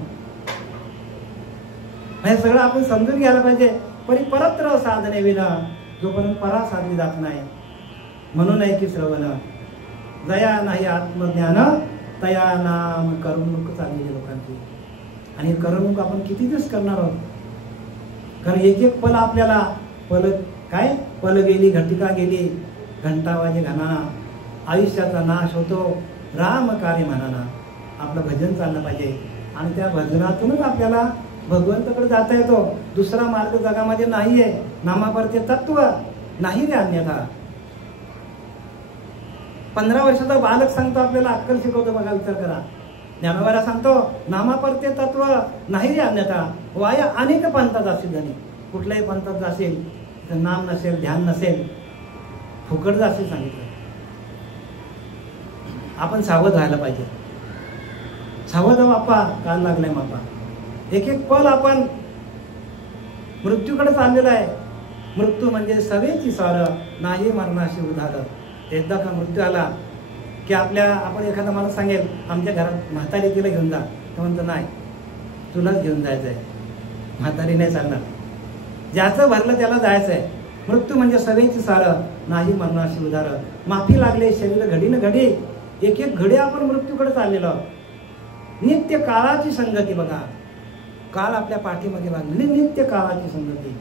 हे सगळं आपण समजून घ्यायला पाहिजे. परिपरत्र साधने विना जोपर्यंत परा साधली जात नाही. म्हणून आहे की श्रवण जया नाही आत्मज्ञान तया नाम करमणूक चाललेली लोकांची. आणि करमणूक आपण किती दिवस करणार आहोत? कारण एक एक पल आपल्याला पल गेली, घटिका गेली, घंटा वाजे घाना, आयुष्याचा नाश होतो. राम कार्य म्हणाना. आपलं भजन चाललं पाहिजे आणि त्या भजनातूनच आपल्याला भगवंताकडे जाता येतो. दुसरा मार्ग जगामध्ये नाहीये. नामावरचे तत्व नाही रे अन्यथा. 15 वर्षाचा बालक सांगतो आपल्याला, अक्कल शिकवतो बघा, विचार करा. ज्ञानोबाला सांगतो नामापरते तत्व नाही रे अन्यथा. वाया अनेक पंथात असेल जणी, कुठल्याही पंथात असेल तर नाम नसेल, ध्यान नसेल, फुकट असेल सांगितलं. आपण सावध व्हायला पाहिजे. सावध बाप्पा, काल लागलाय मापा. एक एक पल आपण मृत्यूकडे चाललेला आहे. मृत्यू म्हणजे सवेची सार नाही मरणाशी उधार. एकदा का मृत्यू आला की आपण एखादा माणूस सांगेल आमच्या घरात म्हातारी तिला घेऊन जा, तर म्हणतो नाही, तुलाच घेऊन जायचंय, म्हातारी नाही चालणार. ज्याचं भरलं त्याला जायचंय. मृत्यू म्हणजे सवेची सार नाही मरणाशी उधार. माफी लागले शरीर घडीनं घडी. एक एक घडी आपण मृत्यूकडे चाललेलो. नित्य काळाची संगती बघा. काळ आपल्या पाठीमागे लागली. नित्य काळाची संगती,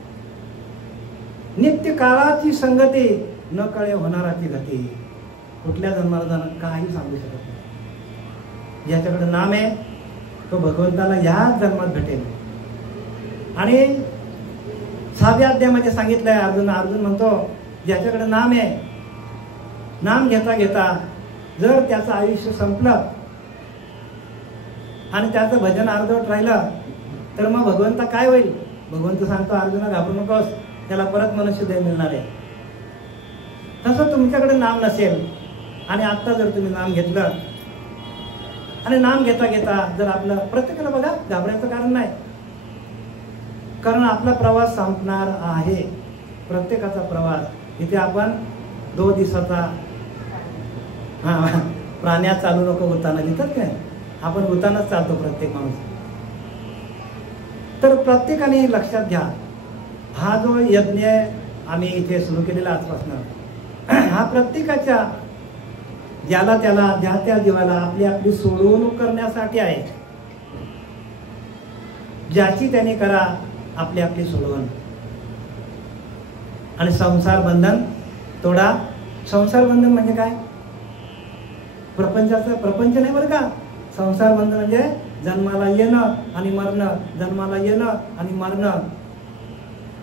नित्य काळाची संगती, न कळे होणाराची गती. कुठल्या जन्माला जाणार काही सांगू शकत नाही. ज्याच्याकडे नाम आहे तो भगवंताला याच जन्मात भेटेल. आणि 6व्या अध्यायामध्ये सांगितलंय अर्जुन म्हणतो ज्याच्याकडे नाम आहे, नाम घेता घेता जर त्याचं आयुष्य संपलं आणि त्याचं भजन अर्धवट राहिलं तर मग भगवंता काय होईल? भगवंत सांगतो अर्जुना घाबरू नकोस, त्याला परत मनुष्य देह मिळणार आहे. तसं तुमच्याकडे नाम नसेल आणि आता जर तुम्ही नाम घेतलं आणि नाम घेता घेता जर आपलं, प्रत्येकाला बघा घाबरायचं कारण नाही, कारण आपला प्रवास संपणार आहे. प्रत्येकाचा प्रवास. इथे आपण 2 दिवसाचा प्राण्यात चालू नको होताना लिहितात काय, आपण होतानाच चालतो प्रत्येक माणूस. तर प्रत्येकाने लक्षात घ्या, हा जो यज्ञ आम्ही इथे सुरू केलेला आजपासून, हा प्रत्येकाच्या ज्याला त्याला ज्या त्या जीवाला आपली आपली सोडवणूक करण्यासाठी आहे. ज्याची त्याने करा आपली आपली सोडवण. आणि संसार बंधन तोडा. संसार बंधन म्हणजे काय? प्रपंचाचं प्रपंच नाही बरं का. संसार बंधन म्हणजे जन्माला येणं आणि मरणं, जन्माला येणं आणि मरणं.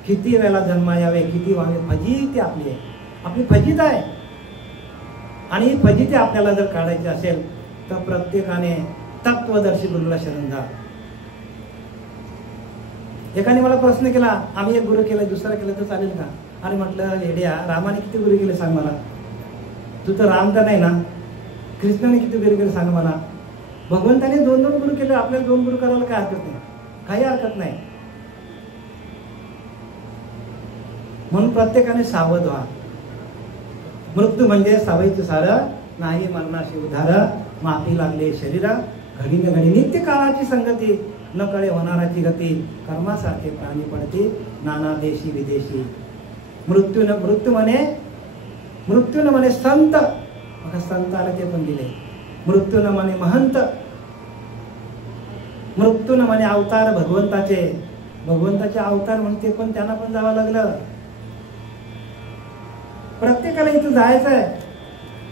किती वेळा जन्मा यावे, किती व्हावे, फजिती आपली आहे, आपली फजित आहे. आणि ही फजिती आपल्याला जर काढायची असेल तर प्रत्येकाने तत्वदर्शी गुरुला शरण जा. एकाने मला प्रश्न केला, आम्ही एक गुरु केला, दुसरा केला तर चालेल का? अरे म्हटलं येड्या, रामाने किती गुरु केले सांग मला. तू तर राम तर नाही ना. कृष्णाने किती गुरु केले सांग मला. भगवंताने 2-2 गुरु केले, आपल्याला 2 गुरु करायला काय हरकत नाही, काही हरकत नाही. म्हणून प्रत्येकाने सावध व्हा. मृत्यू म्हणजे सावयचं सार नाही मरणाशी उधार. माफी लागले शरीर घडी न घडी. नित्य काळाची संगती न कळे होणाराची गती. कर्मासारखे प्राणी पडते नाना देशी विदेशी. मृत्यू न म्हणे संत. संताला ते पण दिले. मृत्यू न म्हणे महंत. मृत्यू न म्हणे अवतार भगवंताचे. भगवंताचे अवतार म्हणते पण त्यांना पण जावं लागलं. प्रत्येकाला इथं जायचं आहे.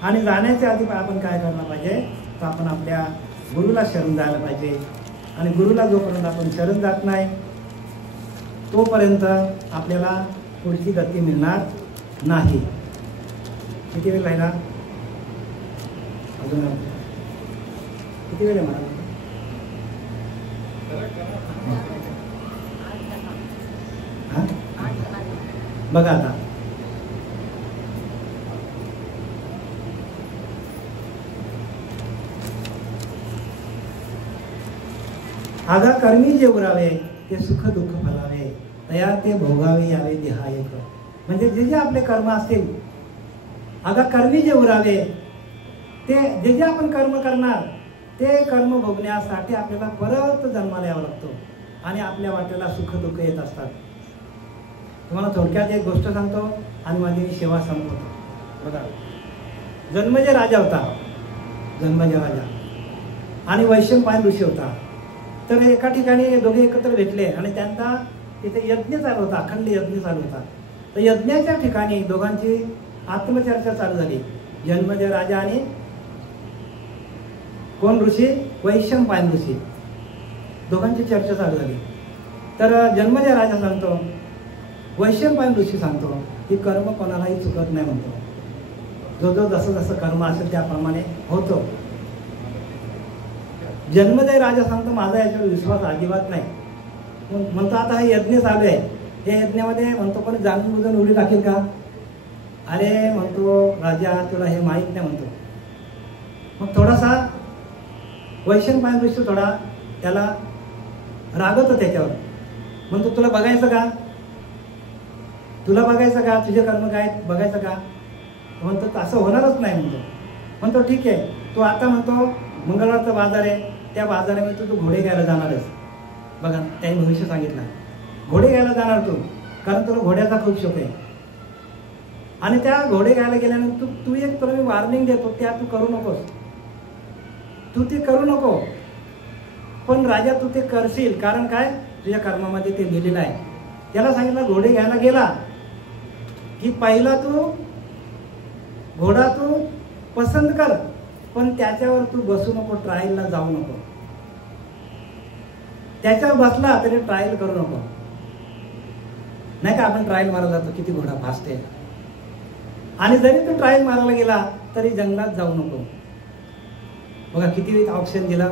आणि जाण्याच्या आधी आपण काय करायला पाहिजे, तर आपण आपल्या गुरुला शरण जायला पाहिजे. आणि गुरुला जोपर्यंत आपण शरण जात नाही तोपर्यंत आपल्याला पुढची गती मिळणार नाही. किती वेळ राहिला? अजून किती वेळ आहे मला? बघा आता आगा कर्मी जे उरावे ते सुख दुःख फलावे तया ते भोगावे यावे देहा एक. म्हणजे जे जे आपले कर्म असतील, आगा कर्मी जे उरावे ते जे जे आपण कर्म करणार ते कर्म भोगण्यासाठी आपल्याला परत जन्माला यावं लागतो आणि आपल्या वाटेला सुख दुःख येत असतात. तुम्हाला थोडक्यात एक गोष्ट सांगतो आणि माझी सेवा संपवतो. बघा, जन्मजय राजा होता, जन्मजय राजा आणि वैशंपायन ऋषी होता. तर एका ठिकाणी दोघे एकत्र भेटले आणि त्यांचा तिथे यज्ञ चालू होता, अखंड यज्ञ चालू होता. तर यज्ञाच्या ठिकाणी दोघांची आत्मचर्चा चालू झाली. जन्मजय राजा आणि कोण ऋषी? वैशंपायन ऋषी. दोघांची चर्चा चालू झाली. तर जन्मजय राजा सांगतो, वैशंपायन ऋषी सांगतो की कर्म कोणालाही चुकत नाही म्हणतो. जो जो जसं जसं कर्म असेल त्याप्रमाणे होतो. जन्मजय राजा सांगतो माझा याच्यावर विश्वास अजिबात नाही. म्हणतो आता हे यज्ञ चालू आहे, हे यज्ञामध्ये म्हणतो पण जाणून बुजून उडी टाकेल का? अरे म्हणतो राजा तुला हे माहीत नाही म्हणतो. मग थोडासा वैशंपायन ऋषी थोडा त्याला रागवतो त्याच्यावर. म्हणतो तुला बघायचं का? तुला बघायचं का? तुझे कर्म काय बघायचं का? म्हणतो असं होणारच नाही म्हणतो. म्हणतो ठीक आहे, तू आता म्हणतो मंगळवारचा बाजार आहे, त्या बाजारामध्ये तू घोडे घ्यायला जाणारच. बघा त्यांनी भविष्य सांगितलं, घोडे घ्यायला जाणार तू, कारण तुला घोड्याचा खूप शौक आहे. आणि त्या घोडे घ्यायला गेल्यानंतर तू एक तुला मी वॉर्निंग देतो, त्या तू करू नकोस. तू ते करू नको. पण राजा तू ते करशील, कारण काय तुझ्या कर्मामध्ये ते लिहिलेलं आहे. त्याला सांगितलं घोडे घ्यायला गेला की पहिला तू घोडा तू पसंत कर, पण त्याच्यावर तू बसू नको, ट्रायलला जाऊ नको. त्याच्यावर बसला तरी ट्रायल करू नको. नाही का आपण ट्रायल मारायला जातो, किती घोडा फास्ट आहे. आणि जरी तू ट्रायल मारायला गेला तरी जंगलात जाऊ नको. बघा किती ऑप्शन दिला.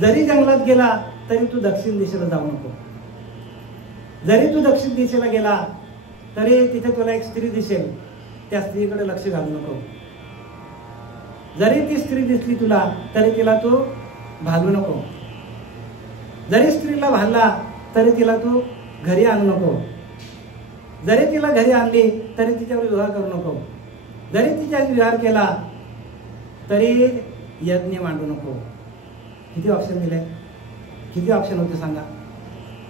जरी जंगलात गेला तरी तू दक्षिण दिशेला जाऊ नको. जरी तू दक्षिण दिशेला गेला तरी तिथे तुला एक स्त्री दिसेल, त्या स्त्रीकडे लक्ष घालू नको. जरी ती स्त्री दिसली तुला तरी तिला तू भागू नको. जरी स्त्रीला भागला तरी तिला तू घरी आणू नको. जरी तिला घरी आणली तरी तिच्यावर विवाह करू नको. जरी तिच्यावर विवाह केला तरी यज्ञ मांडू नको. किती ऑप्शन दिले? किती ऑप्शन होते सांगा?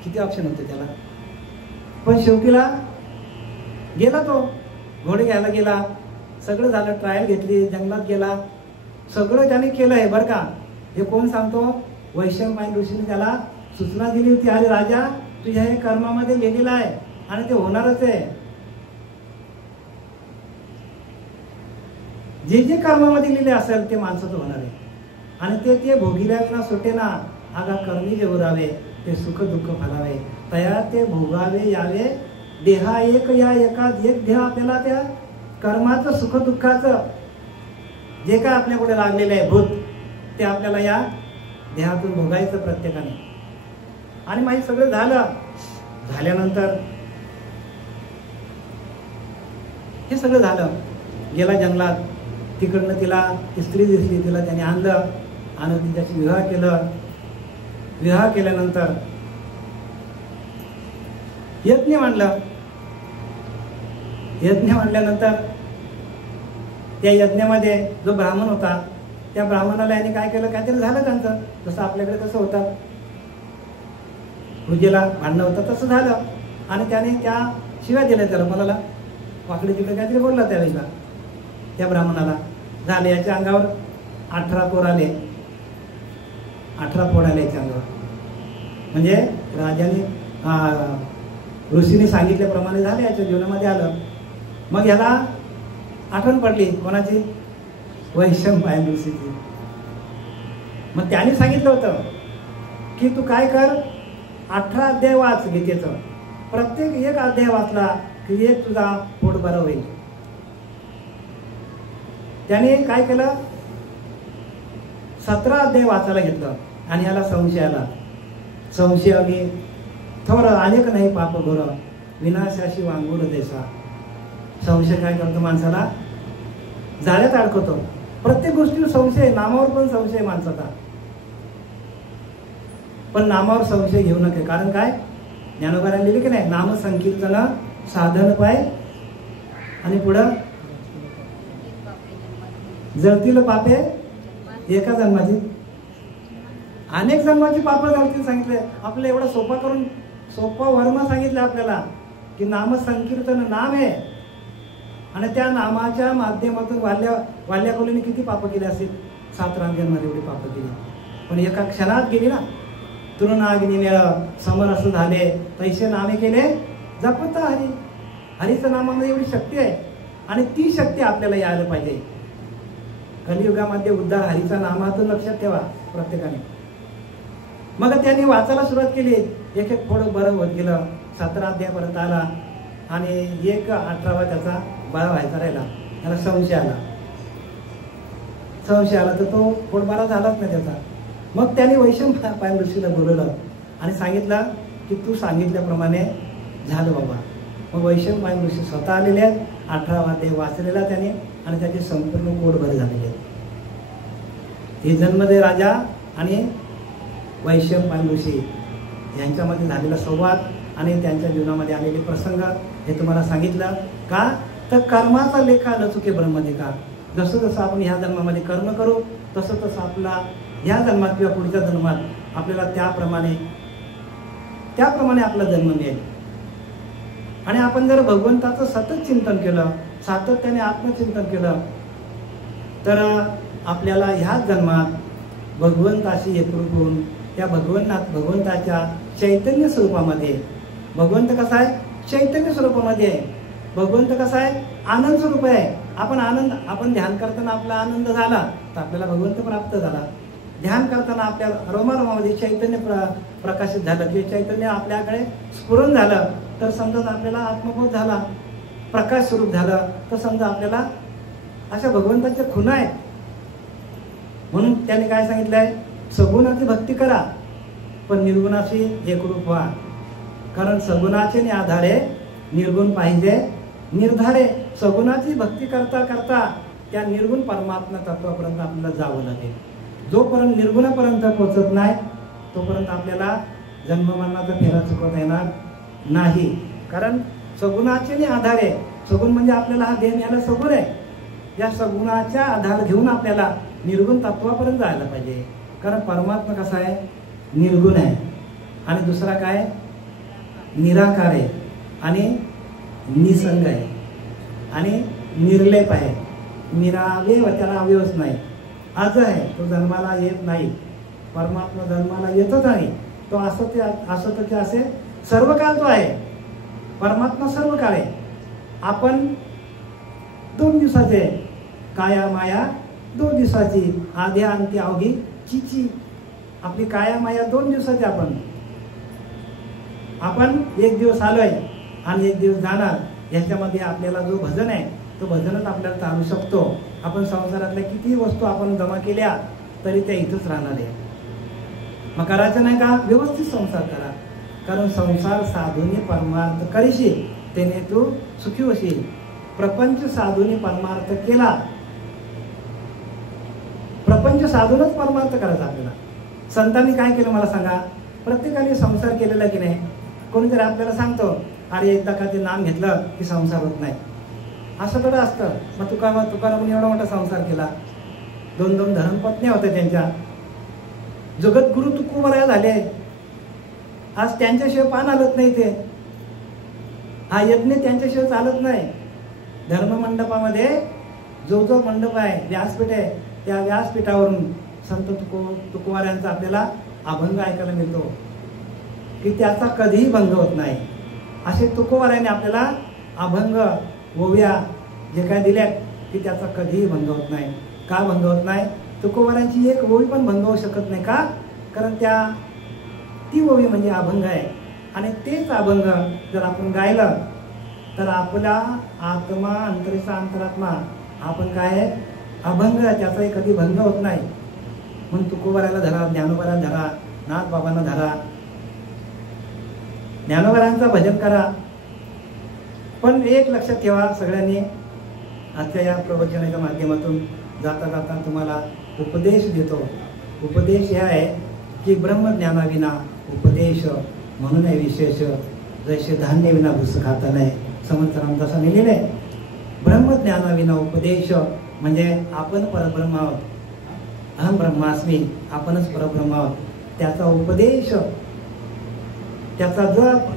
किती ऑप्शन होते त्याला? पण शेवटीला गेला तो, घोडे घ्यायला गेला, सगळं झालं, ट्रायल घेतली, जंगलात गेला, सगळं त्याने केलं आहे बरं का. हे कोण सांगतो? वैशंपायन ऋषीने त्याला सूचना दिली होती, अरे राजा तुझ्या हे कर्मामध्ये लिहिलेलं आहे आणि ते होणारच आहे. जे जे कर्मामध्ये लिहिले असेल ते माणसाचं होणार आहे आणि ते ते भोगिल्याविना सुटे ना. आगा कर्मी जे उरावे ते सुख दुःख फलावे तया ते भोगावे यावे देहा एक. या एका एक देह आपल्याला त्या कर्माचं सुख दुःखाचं जे काय आपल्याकडे लागलेलं आहे भूत, ते आपल्याला या देहातून भोगायचं प्रत्येकाने. आणि माहीत सगळं झाल्यानंतर हे सगळं झालं, गेला जंगलात, तिकडनं तिला स्त्री दिसली, तिला त्याने आणलं आणि तिच्याशी विवाह केलं. विवाह केल्यानंतर यज्ञ मांडलं. यज्ञ मांडल्यानंतर त्या यज्ञामध्ये जो ब्राह्मण होता त्या ब्राह्मणाला याने काय केलं, काहीतरी झालं त्यांचं, जसं आपल्याकडे कसं होतं, पूजेला भांडणं होतं तसं झालं. आणि त्याने त्या शिव्या दिल्या त्याला, मला वाकडे तिकडे काहीतरी बोलला त्यावेळेला त्या ब्राह्मणाला. झाले याच्या अंगावर 18 पोर आले, 18 पोर आले याच्या अंगावर. म्हणजे राजाने ऋषीने सांगितल्याप्रमाणे झाले, याच्या जीवनामध्ये आलं. मग ह्याला आठवण पडली कोणाची? वैशंपायन ऋषीची. मग त्याने सांगितलं होतं की तू काय कर, 18 अध्याय वाच गीतेचं. प्रत्येक एक अध्याय वाचला की एक तुझा पोट बरं होईल. त्याने काय केलं, 17 अध्याय वाचायला घेतलं आणि याला संशय आला. संशयाने थोर अनेक नाही पाप घोर विनाशाशी वांगूर देसा. संशय काय करतो? माणसाला जाळ्यात अडकवतो. प्रत्येक गोष्टीवर संशय, नामावर पण संशय माणसाचा. पण नामावर संशय घेऊ नका. कारण काय? ज्ञानोबारांनी लिहिले की नाही, नाम संकीर्तन साधन पाय आणि पुढं जळतील पापे एका जन्माची, अनेक जन्माची पाप जळतील सांगितले. आपल्याला एवढा सोपा करून सोपा वर्म सांगितलं आपल्याला की नाम संकीर्तन नाम आहे आणि त्या नामाच्या माध्यमातून वाल्या कोलीने किती पाप केले असतील? 7 रांगेमध्ये एवढी पाप केली, पण एका क्षणात गेली ना. तृणाग्नी मेळ समर असं झाले तैसे नामे केले जपत हरी. हरीचं नामामध्ये एवढी शक्ती आहे आणि ती शक्ती आपल्याला यायला पाहिजे. कलियुगामध्ये उद्धार हरीचा नामातून लक्षात ठेवा प्रत्येकाने. मग त्यांनी वाचायला सुरुवात केली. एक एक थोडं बरं होत गेलं. 17 अध्यायापर्यंत आला आणि 1:18 त्याचा बरा व्हायचा राहिला. त्याला संशय आला. संशय आला तर तो पोट बरा झालाच नाही त्याचा. मग त्याने वैशंपायन ऋषीला बोलवलं आणि सांगितलं की तू सांगितल्याप्रमाणे झालं बाबा. मग वैशंपायन ऋषी स्वतः आलेले आहेत. 18 अध्याय वाचलेला त्याने आणि त्याचे संपूर्ण पोट भर झालेले आहेत. हे जन्मदे राजा आणि वैशंपायन ऋषी यांच्यामध्ये झालेला संवाद आणि त्यांच्या जीवनामध्ये आलेले प्रसंग हे तुम्हाला सांगितलं. का तर कर्माचा लेखा न चुके ब्रह्मदेखा. जसं जसं आपण ह्या जन्मामध्ये कर्म करू तसं तसं आपला ह्या जन्मात किंवा पुढच्या जन्मात आपल्याला त्याप्रमाणे आपला जन्म मिळेल. आणि आपण जर भगवंताचं सतत चिंतन केलं, सातत्याने आत्मचिंतन केलं तर आपल्याला ह्याच जन्मात भगवंताशी एकरूप होऊन त्या भगवंताच्या चैतन्य स्वरूपामध्ये, भगवंत कसा आहे? चैतन्य स्वरूपामध्ये आहे. भगवंत कसा आहे? आनंद स्वरूप आहे. आपण ध्यान करताना आपला आनंद झाला तर आपल्याला भगवंत प्राप्त झाला. ध्यान करताना आपल्या रोमारोमामध्ये चैतन्य प्रकाशित झालं किंवा चैतन्य आपल्याकडे स्फुरण झालं तर समजा आपल्याला आत्मबोध झाला, प्रकाश स्वरूप झालं तर समजा आपल्याला अशा भगवंताच्या खुणा आहेत. म्हणून त्याने काय सांगितलंय? सगुणाची भक्ती करा पण निर्गुणाशी एकरूप व्हा. कारण सगुणाचे आधारे निर्गुण पाहिजे निर्धारे. सगुणाची भक्ती करता करता त्या निर्गुण परमात्मा तत्वापर्यंत आपल्याला जावं लागेल. जोपर्यंत निर्गुणापर्यंत पोहोचत नाही तोपर्यंत आपल्याला जन्ममरणाचा फेरा चुकवता येणार नाही. कारण सगुणाचे आधारे, सगुण म्हणजे आपल्याला हा देह याला सगुण आहे. या सगुणाच्या आधार घेऊन आपल्याला निर्गुण तत्वापर्यंत जायला पाहिजे. कारण परमात्मा कसा आहे? निर्गुण आहे. आणि दुसरा काय? निराकार आहे आणि निसंग आहे आणि निर्लेप आहे. निरावयव, त्याला अवयवच नाही. आज आहे तो जन्माला येत नाही. परमात्मा जन्माला येतच नाही. तो असं ते असे सर्व काळ तो आहे. परमात्मा सर्व काळ आहे. आपण 2 दिवसाचे, काया माया 2 दिवसाची, आद्या अंती अवघी चिची. आपली काया माया 2 दिवसाची. आपण 1 दिवस आलोय आणि 1 दिवस जाणार. याच्यामध्ये आपल्याला जो भजन आहे तो भजनच आपल्याला चालू शकतो. आपण संसारातल्या किती वस्तू आपण जमा केल्या तरी त्या इथंच राहणार आहे. मग करायचं नाही का? व्यवस्थित संसार करा. कारण संसार साधूने परमार्थ करीशील त्याने तू सुखी होशील. प्रपंच साधूने परमार्थ केला. प्रपंच साधूनच परमार्थ करायचा आपल्याला. संतांनी काय केलं मला सांगा? प्रत्येकाने संसार केलेला की नाही? कोणीतरी आपल्याला सांगतो अरे एकदा का ते नाम घेतलं की संसार होत नाही. असं थोडं असतं. मग तुकारामांनी एवढा मोठा संसार केला. 2 धर्मपत्न्या होत्या त्यांच्या. जगद्गुरु तुकोबराया झाले. आज त्यांच्याशिवाय पान हलत नाही. ते हा यज्ञ त्यांच्याशिवाय चालत नाही. धर्ममंडपामध्ये जो मंडप आहे, व्यासपीठ आहे, त्या व्यासपीठावरून संत तुकोबारायांचा आपल्याला अभंग ऐकायला मिळतो की त्याचा कधीही भंग होत नाही. असे तुकोबारायांनी आपल्याला अभंग ओव्या जे काय दिल्यात की त्याचा कधीही भंग होत नाही. का भंग होत नाही? तुकोबारायांची एक ओवी पण भंग होऊ शकत नाही. का? कारण ती ओवी म्हणजे अभंग आहे. आणि तेच अभंग जर आपण गायलं तर आपला आत्मा, अंतरेचा अंतरात्मा आपण काय आहे? अभंग. त्याचाही कधी भंग होत नाही. मग तुकोबाराला धरा, ज्ञानोबाला धरा, नाथ बाबांना धरा, ज्ञानोबारांचं भजन करा. पण एक लक्षात ठेवा सगळ्यांनी, आजच्या या प्रवचनाच्या माध्यमातून जाता जाता तुम्हाला उपदेश देतो. उपदेश हे आहे की ब्रह्मज्ञानाविना उपदेश म्हणून आहे विशेष, जैसे धान्य विना भूस खाता नाही. समर्थ रामदासांनी लिहिले, ब्रह्मज्ञानाविना उपदेश म्हणजे आपण परब्रह्म आहोत, अहम ब्रह्मास्मी, आपणच परब्रह्म आहोत. त्याचा उपदेश, त्याचा जप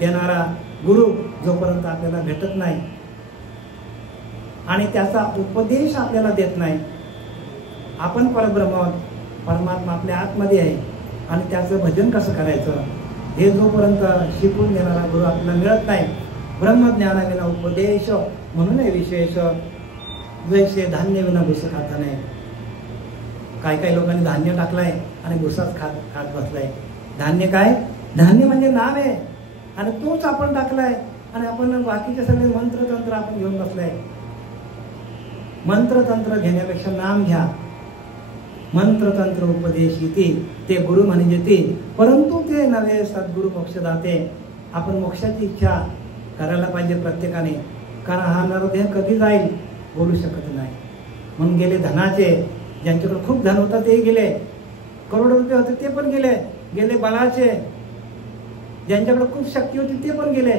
देणारा गुरु जोपर्यंत आपल्याला भेटत नाही आणि त्याचा उपदेश आपल्याला देत नाही, आपण परब्रह्म आहोत, परमात्मा आपल्या आतमध्ये आहे आणि त्याचं भजन कसं करायचं हे जोपर्यंत शिकून देणारा गुरु आपल्याला मिळत नाही. ब्रह्मज्ञानाविना उपदेश म्हणून आहे विशेष, जैसे धान्य विना भूस खाता नाही. काही लोकांनी धान्य टाकलाय आणि भुसाच खात बसलाय. धान्य काय? धान्य म्हणजे नाम आहे आणि तोच आपण टाकलाय आणि आपण बाकीचे सगळे मंत्रतंत्र आपण घेऊन बसलाय. मंत्रतंत्र घेण्यापेक्षा नाम घ्या. मंत्रतंत्र उपदेश येते ते गुरु म्हणजे ते, परंतु ते नव्हे सद्गुरु मोक्षदाते. आपण मोक्षाची इच्छा करायला पाहिजे प्रत्येकाने, कारण हा नरदेह कधी जाईल बोलू शकत नाही. म्हणून गेले धनाचे, ज्यांच्याकडे खूप धन होतं ते गेले, करोडो रुपये होते ते पण गेले. गेले बलाचे, ज्यांच्याकडे खूप शक्ती होती ते पण गेले.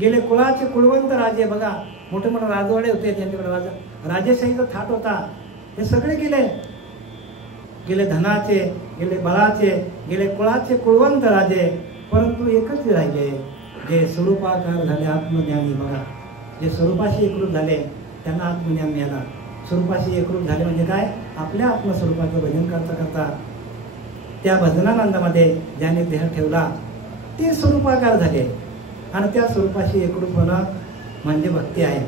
गेले कुळाचे कुळवंत राजे, बघा मोठे मोठे राजवाडे होते ज्यांच्याकडे राजेशाहीचा थाट होता, हे सगळे गेले. गेले धनाचे, गेले बळाचे, गेले कुळाचे कुळवंत राजे, परंतु एकच राहिले जे स्वरूपाकार झाले आत्मज्ञानी. बघा, जे स्वरूपाशी एकरूप झाले त्यांना आत्मज्ञान मिळाला. स्वरूपाशी एकरूप झाले म्हणजे काय? आपल्या आत्मस्वरूपाचं भजन करता करता त्या भजनानंदामध्ये ज्याने देह ठेवला ते स्वरूपाकार झाले आणि त्या स्वरूपाशी एकरूप होणं म्हणजे भक्ती आहे.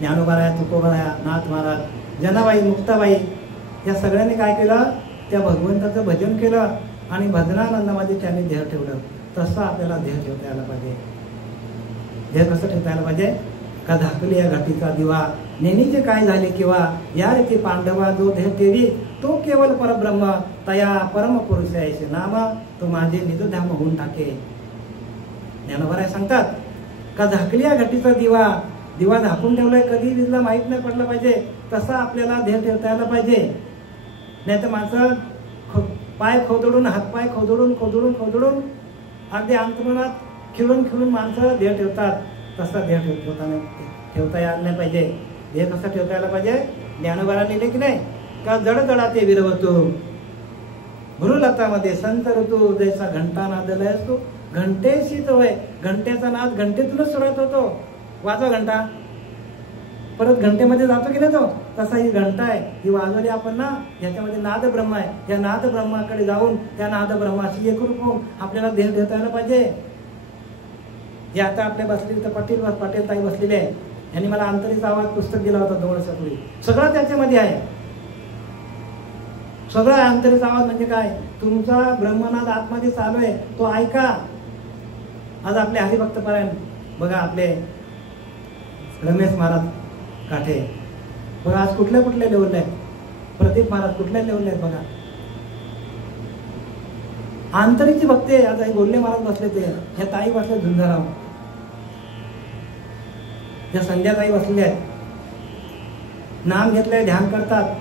ज्ञानोबाराया, तुकोबाराया, नाथ महाराज, जनाबाई, मुक्ताबाई या सगळ्यांनी काय केलं? त्या भगवंताचं भजन केलं आणि भजनानंदामध्ये त्यांनी देह ठेवलं. तसं आपल्याला देह ठेवता यायला पाहिजे. देह कसं ठेवता यायला पाहिजे? का धाकली या घाटीचा दिवा, नेणीचे काय झाले किंवा या रीती पांडवा, जो देह ठेवी तो केवळ परब्रह्म, तया परम पुरुष यायचे नाम, तो माझे निजधाम होऊन टाके. ज्ञानोबाराय सांगतात का झाकल्या घटीचा दिवा, दिवा झाकून ठेवलाय, कधी विजला माहित नाही पडलं पाहिजे. तसा आपल्याला देह ठेवता यायला पाहिजे. नाही तर माणसं पाय खोदडून, हातपाय खोदडून खोदडून खोदडून अगदी अंतरुणात खिळून खिळून माणसं देह ठेवतात. तसा देह ठेवता यायला नाही पाहिजे. देह कसा ठेवता यायला पाहिजे? ज्ञानोबाला लिहिले की नाही का जडजडाते विरवतो गुरुलतामध्ये संत ऋतू, जैसा घंटा नादलाय असतो. घंटेशी तो आहे, घंटेचा नाद घंटेतूनच सुरुवात होतो. वाजवा घंटा, परत घंटेमध्ये जातो की नाही तो, तसा ही घंटा आहे, ही वाजवली आपण ना, याच्यामध्ये नाद ब्रह्म आहे. या नाद ब्रह्माकडे जाऊन त्या नाद ब्रह्माशी एकरूप होऊन आपल्याला देह ठेवता यायला पाहिजे. जे आता आपल्या बसलेले तर पाटील ताई बसलेले आहे, यांनी मला अंतरीचा आवाज पुस्तक दिला होता 2 वर्षापूर्वी. सगळं त्याच्यामध्ये आहे. सगळा अंतरीचा आवाज म्हणजे काय? तुमचा ब्रह्मनाद आतमध्ये चालू आहे, तो ऐका. आज आपले हरिभक्त पारायण बघा, आपले रमेश महाराज काठे बघा, आज कुठल्या कुठल्या लेवलला आहे. प्रदीप महाराज कुठल्या लेवलला आहेत बघा. आंतरीची भक्ती आहे. आता हे बोलले महाराज बसले, ते ह्या ताई बसले झुंजाराव, या संध्याताई बसलेल्या आहेत, नाम घेतलंय, ध्यान करतात.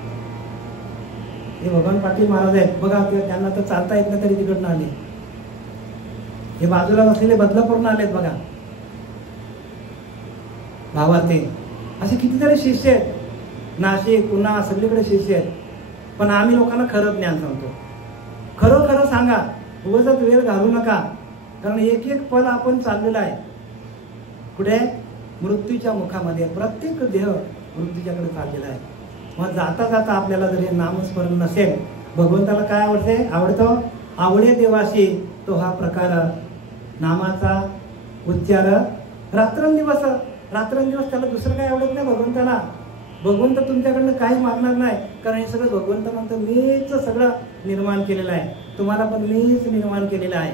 हे भगवान पाटील महाराज आहेत बघा, त्यांना तर चालता येत नाही तरी तिकडनं आले. हे बाजूला बसलेले बदलापूरनं आलेत बघा, भावाते. असे कितीतरी शिष्य आहेत, नाशिक पुन्हा सगळीकडे शिष्य आहेत. पण आम्ही लोकांना खरं ज्ञान सांगतो. खरं खरं सांगा, उगाच वेळ घालू नका, कारण एक एक पल आपण चाललेला आहे कुठे? मृत्यूच्या मुखामध्ये. प्रत्येक देह मृत्यूच्याकडे चाललेला आहे. मग जाता जाता आपल्याला जर हे नामस्मरण नसेल, भगवंताला काय आवडतं? आवडे देवाशी तो हा प्रकार नामाचा उच्चार रात्रंदिवस. रात्रंदिवस त्याला दुसरं काही आवडत नाही भगवंताला. भगवंत तुमच्याकडनं काही मागणार नाही, कारण हे सगळं भगवंत म्हणतो मीच सगळं निर्माण केलेलं आहे, तुम्हाला पण मीच निर्माण केलेलं आहे.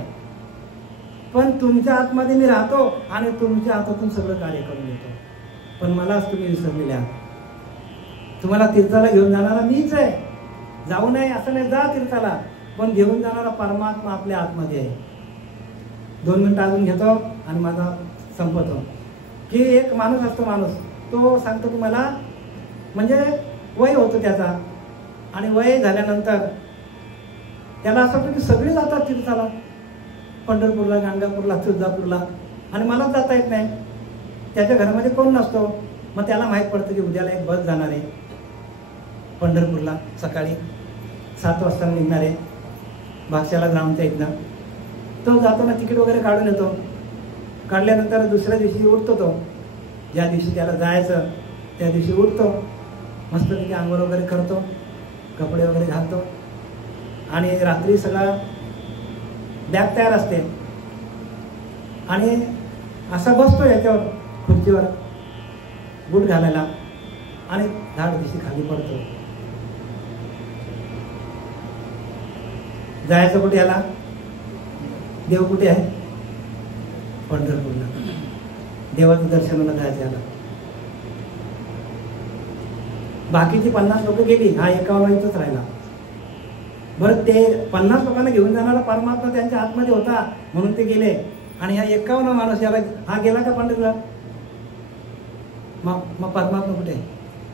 पण तुमच्या आतमध्ये मी राहतो आणि तुमच्या हातातून सगळं कार्य करून घेतो. पण मलाच तुम्ही विसरलेले आहात. तुम्हाला तीर्थाला घेऊन जाणारा मीच आहे, जाऊ नये असं नाही, जा तीर्थाला, पण घेऊन जाणारा परमात्मा आपल्या आतमध्ये आहे. 2 मिनिटं अजून घेतो आणि माझा संपवतो. की एक माणूस असतो, माणूस तो सांगतो तुम्हाला, म्हणजे वय होतं त्याचा, आणि वय झाल्यानंतर त्याला असं वाटतं की सगळे जातात तीर्थाला, पंढरपूरला, गाणगापूरला, तुळजापूरला, आणि मलाच जाता येत नाही. त्याच्या घरामध्ये कोण नसतो. मग त्याला माहीत पडतं की उद्याला एक बस जाणार आहे पंढरपूरला, सकाळी 7 वाजता निघणार आहे भाषाला ग्राउंडच्या इथनं. तो जातो ना, तिकीट वगैरे काढून येतो. काढल्यानंतर दुसऱ्या दिवशी उठतो. तो ज्या दिवशी त्याला जायचं त्या दिवशी उठतो, मस्तपैकी आंघोळ वगैरे करतो, कपडे वगैरे घालतो, आणि रात्री सगळा बॅग तयार असते, आणि असा बसतो याच्यावर खुर्चीवर बूट घालायला, आणि धाड दिशी खाली पडतो. जायचं कुठे याला? देव कुठे आहे? पंढरपूरला. देवाचं दर्शनाला जायचं याला. बाकीची 50 लोक गेली, हा 51 इथंच राहिला. बरं, ते 50 लोकांना घेऊन जाणारा परमात्मा त्यांच्या आतमध्ये होता म्हणून ते गेले, आणि हा 51 माणूस याला, हा गेला का पंढरपूरला? मग परमात्मा कुठे?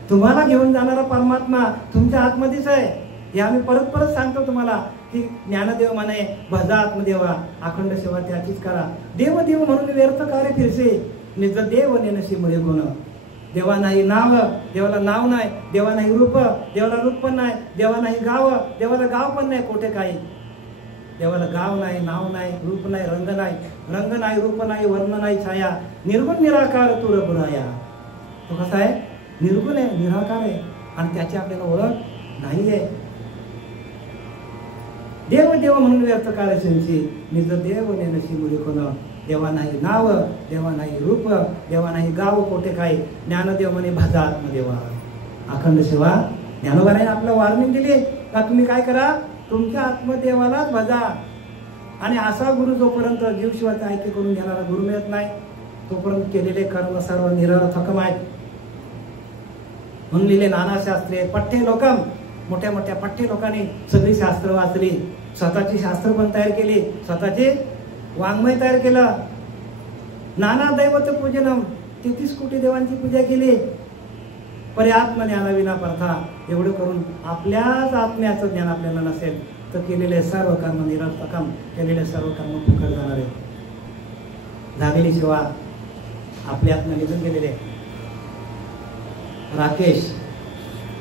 तुम्हाला घेऊन जाणारा परमात्मा तुमच्या आतमध्येच आहे. हे आम्ही परत परत सांगतो तुम्हाला की ज्ञानदेव म्हणे, भजा आत्मदेवा, अखंड सेवा त्याचीच करा. देव देव म्हणून व्यर्थ कार्य फिरसे, निज देव नेनशी मुळे गुण. देवा नाही नाव, देवाला नाव नाही. देवा नाही रूप, देवाला रूप पण नाही. देवा नाही गाव, देवाला गाव पण नाही. कोठे काही देवाला गाव नाही, नाव नाही, रूप नाही, रंग नाही. रंग नाही, रूप नाही, वर्ण नाही, छाया. निर्गुण निराकार तुर पुराया. तो कसा आहे? निर्गुण आहे, निराकार आहे, आणि त्याची आपल्याला ओळख नाहीये. देव देव म्हणून व्यर्थ कार्याची, निज देव नेनशी मुळे कोण. देवा नाही नाव, देवा नाही रूप, देवा नाही गाव, कोठे काय. ज्ञानदेव म्हणे, भजा आत्मदेवा, अखंड सेवा. ज्ञानोबाने आपल्याला वॉर्निंग दिली का तुम्ही काय करा, तुमच्या आत्मदेवालाच भजा. आणि असा गुरु जोपर्यंत जीवशिवाचा ऐक्य करून घेणारा गुरु मिळत नाही, तोपर्यंत केलेले कर्म सर्व निरर्थकम आहेत. म्हणून लिहिले नाना शास्त्रे पठ्ठे लोकम. मोठ्या मोठ्या पठ्ठे लोकांनी सगळी शास्त्र वाचली, स्वतःची शास्त्र पण तयार केली, स्वतःचे वाङ्मय तयार केलं. नाना दैवत पूजनम, 33 कोटी देवांची पूजा केली. पर्यात्म ज्ञानविना पर्था. एवढं करून आपल्याच आत्म्याचं ज्ञान आपल्याला नसेल तर केलेले सर्व कर्म निरर्थकम, केलेले सर्व कर्म फुकट जाणार आहे. झालेली सेवा आपल्यातनं निघून गेलेले. राकेश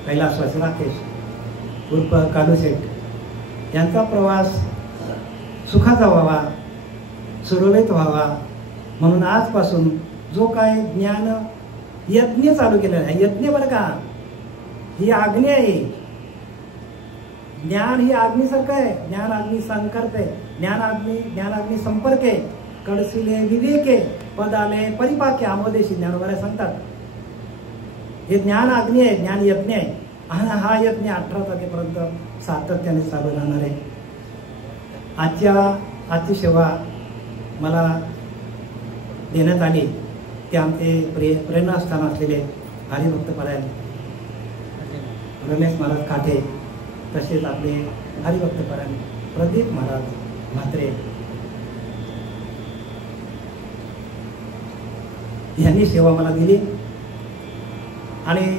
कैलासवासी राकेश उर्फ कालूशेठ यांचा प्रवास सुखाचा व्हावा, सुरळीत व्हावा म्हणून आजपासून जो काय ज्ञान यज्ञ चालू केलेला आहे, यज्ञ बरं का, ही अग्नी आहे. ज्ञान ही अग्नीसारखं आहे. ज्ञान अग्नी संकर्त आहे, ज्ञान अग्नी संपर्क आहे. कडसिले विवेके, पदाले परिपाके, आमोदेशी ज्ञानोबा सांगतात. हे ज्ञान अग्नी आहे, ज्ञान यज्ञ आहे. आणि हा यज्ञ 18 तारखेपर्यंत सातत्याने चालू राहणार आहे. आजची सेवा मला देण्यात आली ते आमचे प्रेरणास्थान असलेले हरिभक्तपरायण रमेश महाराज काठे, तसेच आपले हरिभक्तपरायण प्रदीप महाराज म्हात्रे यांनी सेवा मला दिली. आणि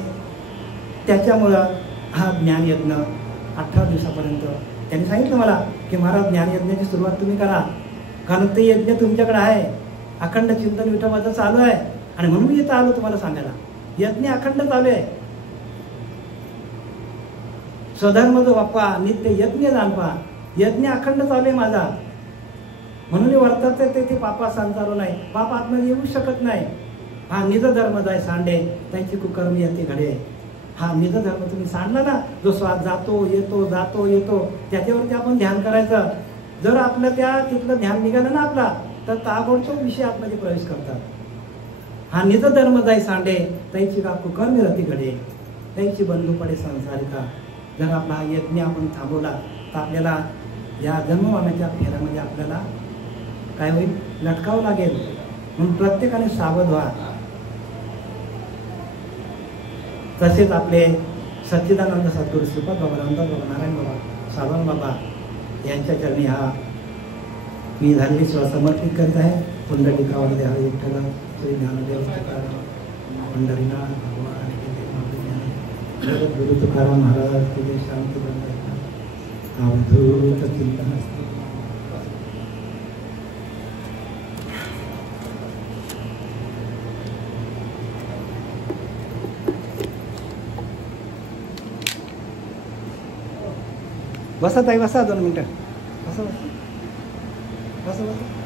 त्याच्यामुळं हा ज्ञानयज्ञ 18 दिवसापर्यंत त्यांनी सांगितलं मला की महाराज ज्ञानयज्ञाची सुरुवात तुम्ही करा, कारण ते यज्ञ तुमच्याकडे आहे. अखंड चिंतन विठोबाचं चालू आहे, आणि म्हणून मी इथं आलो तुम्हाला सांगायला. यज्ञ अखंड चालू आहे. स्वधर्म जो बाप्पा नित्य यज्ञ जाणपा, यज्ञ अखंड चालू आहे माझा. म्हणून वर्तात ते पापा संसारो नाही, पाप आत्मध्ये येऊ शकत नाही. हा निज धर्म जाय सांडे, त्यांची कुकर्मी येते घडे. हा निज धर्म तुम्ही सांडला ना, जो स्वाद जातो येतो, त्याच्यावरती आपण ध्यान करायचं. जर आपलं त्या तिथलं ध्यान निघालं ना आपला, तर ताबडतोब विषय आतमध्ये प्रवेश करतात. हा निज धर्म जाय सांडे, त्यांची का कुकर्मी रती घडे, त्यांची बंधू पडे संसारिका. जर आपला हा यज्ञ आपण थांबवला तर आपल्याला या जन्मवाण्याच्या फेऱ्यामध्ये आपल्याला काय होईल, लटकावं लागेल. म्हणून प्रत्येकाने सावध व्हा. तसेच आपले सच्चिदानंद सद्गुरू श्रीपाद बाबा रामदास बाबा नारायण बाबा साधन बाबा यांच्या चरणी हा मी झालेली सेवा समर्पित करीत आहे. पुंडलिकावर द्या विठ्ठल श्री ज्ञानदेव पंढरीनाथ भगवान गुरु तुकाराम महाराज के शांती अवधूत चिंतन असते. बसा ताई बसा 2 मिनिटं बसा बसा बसा बसा.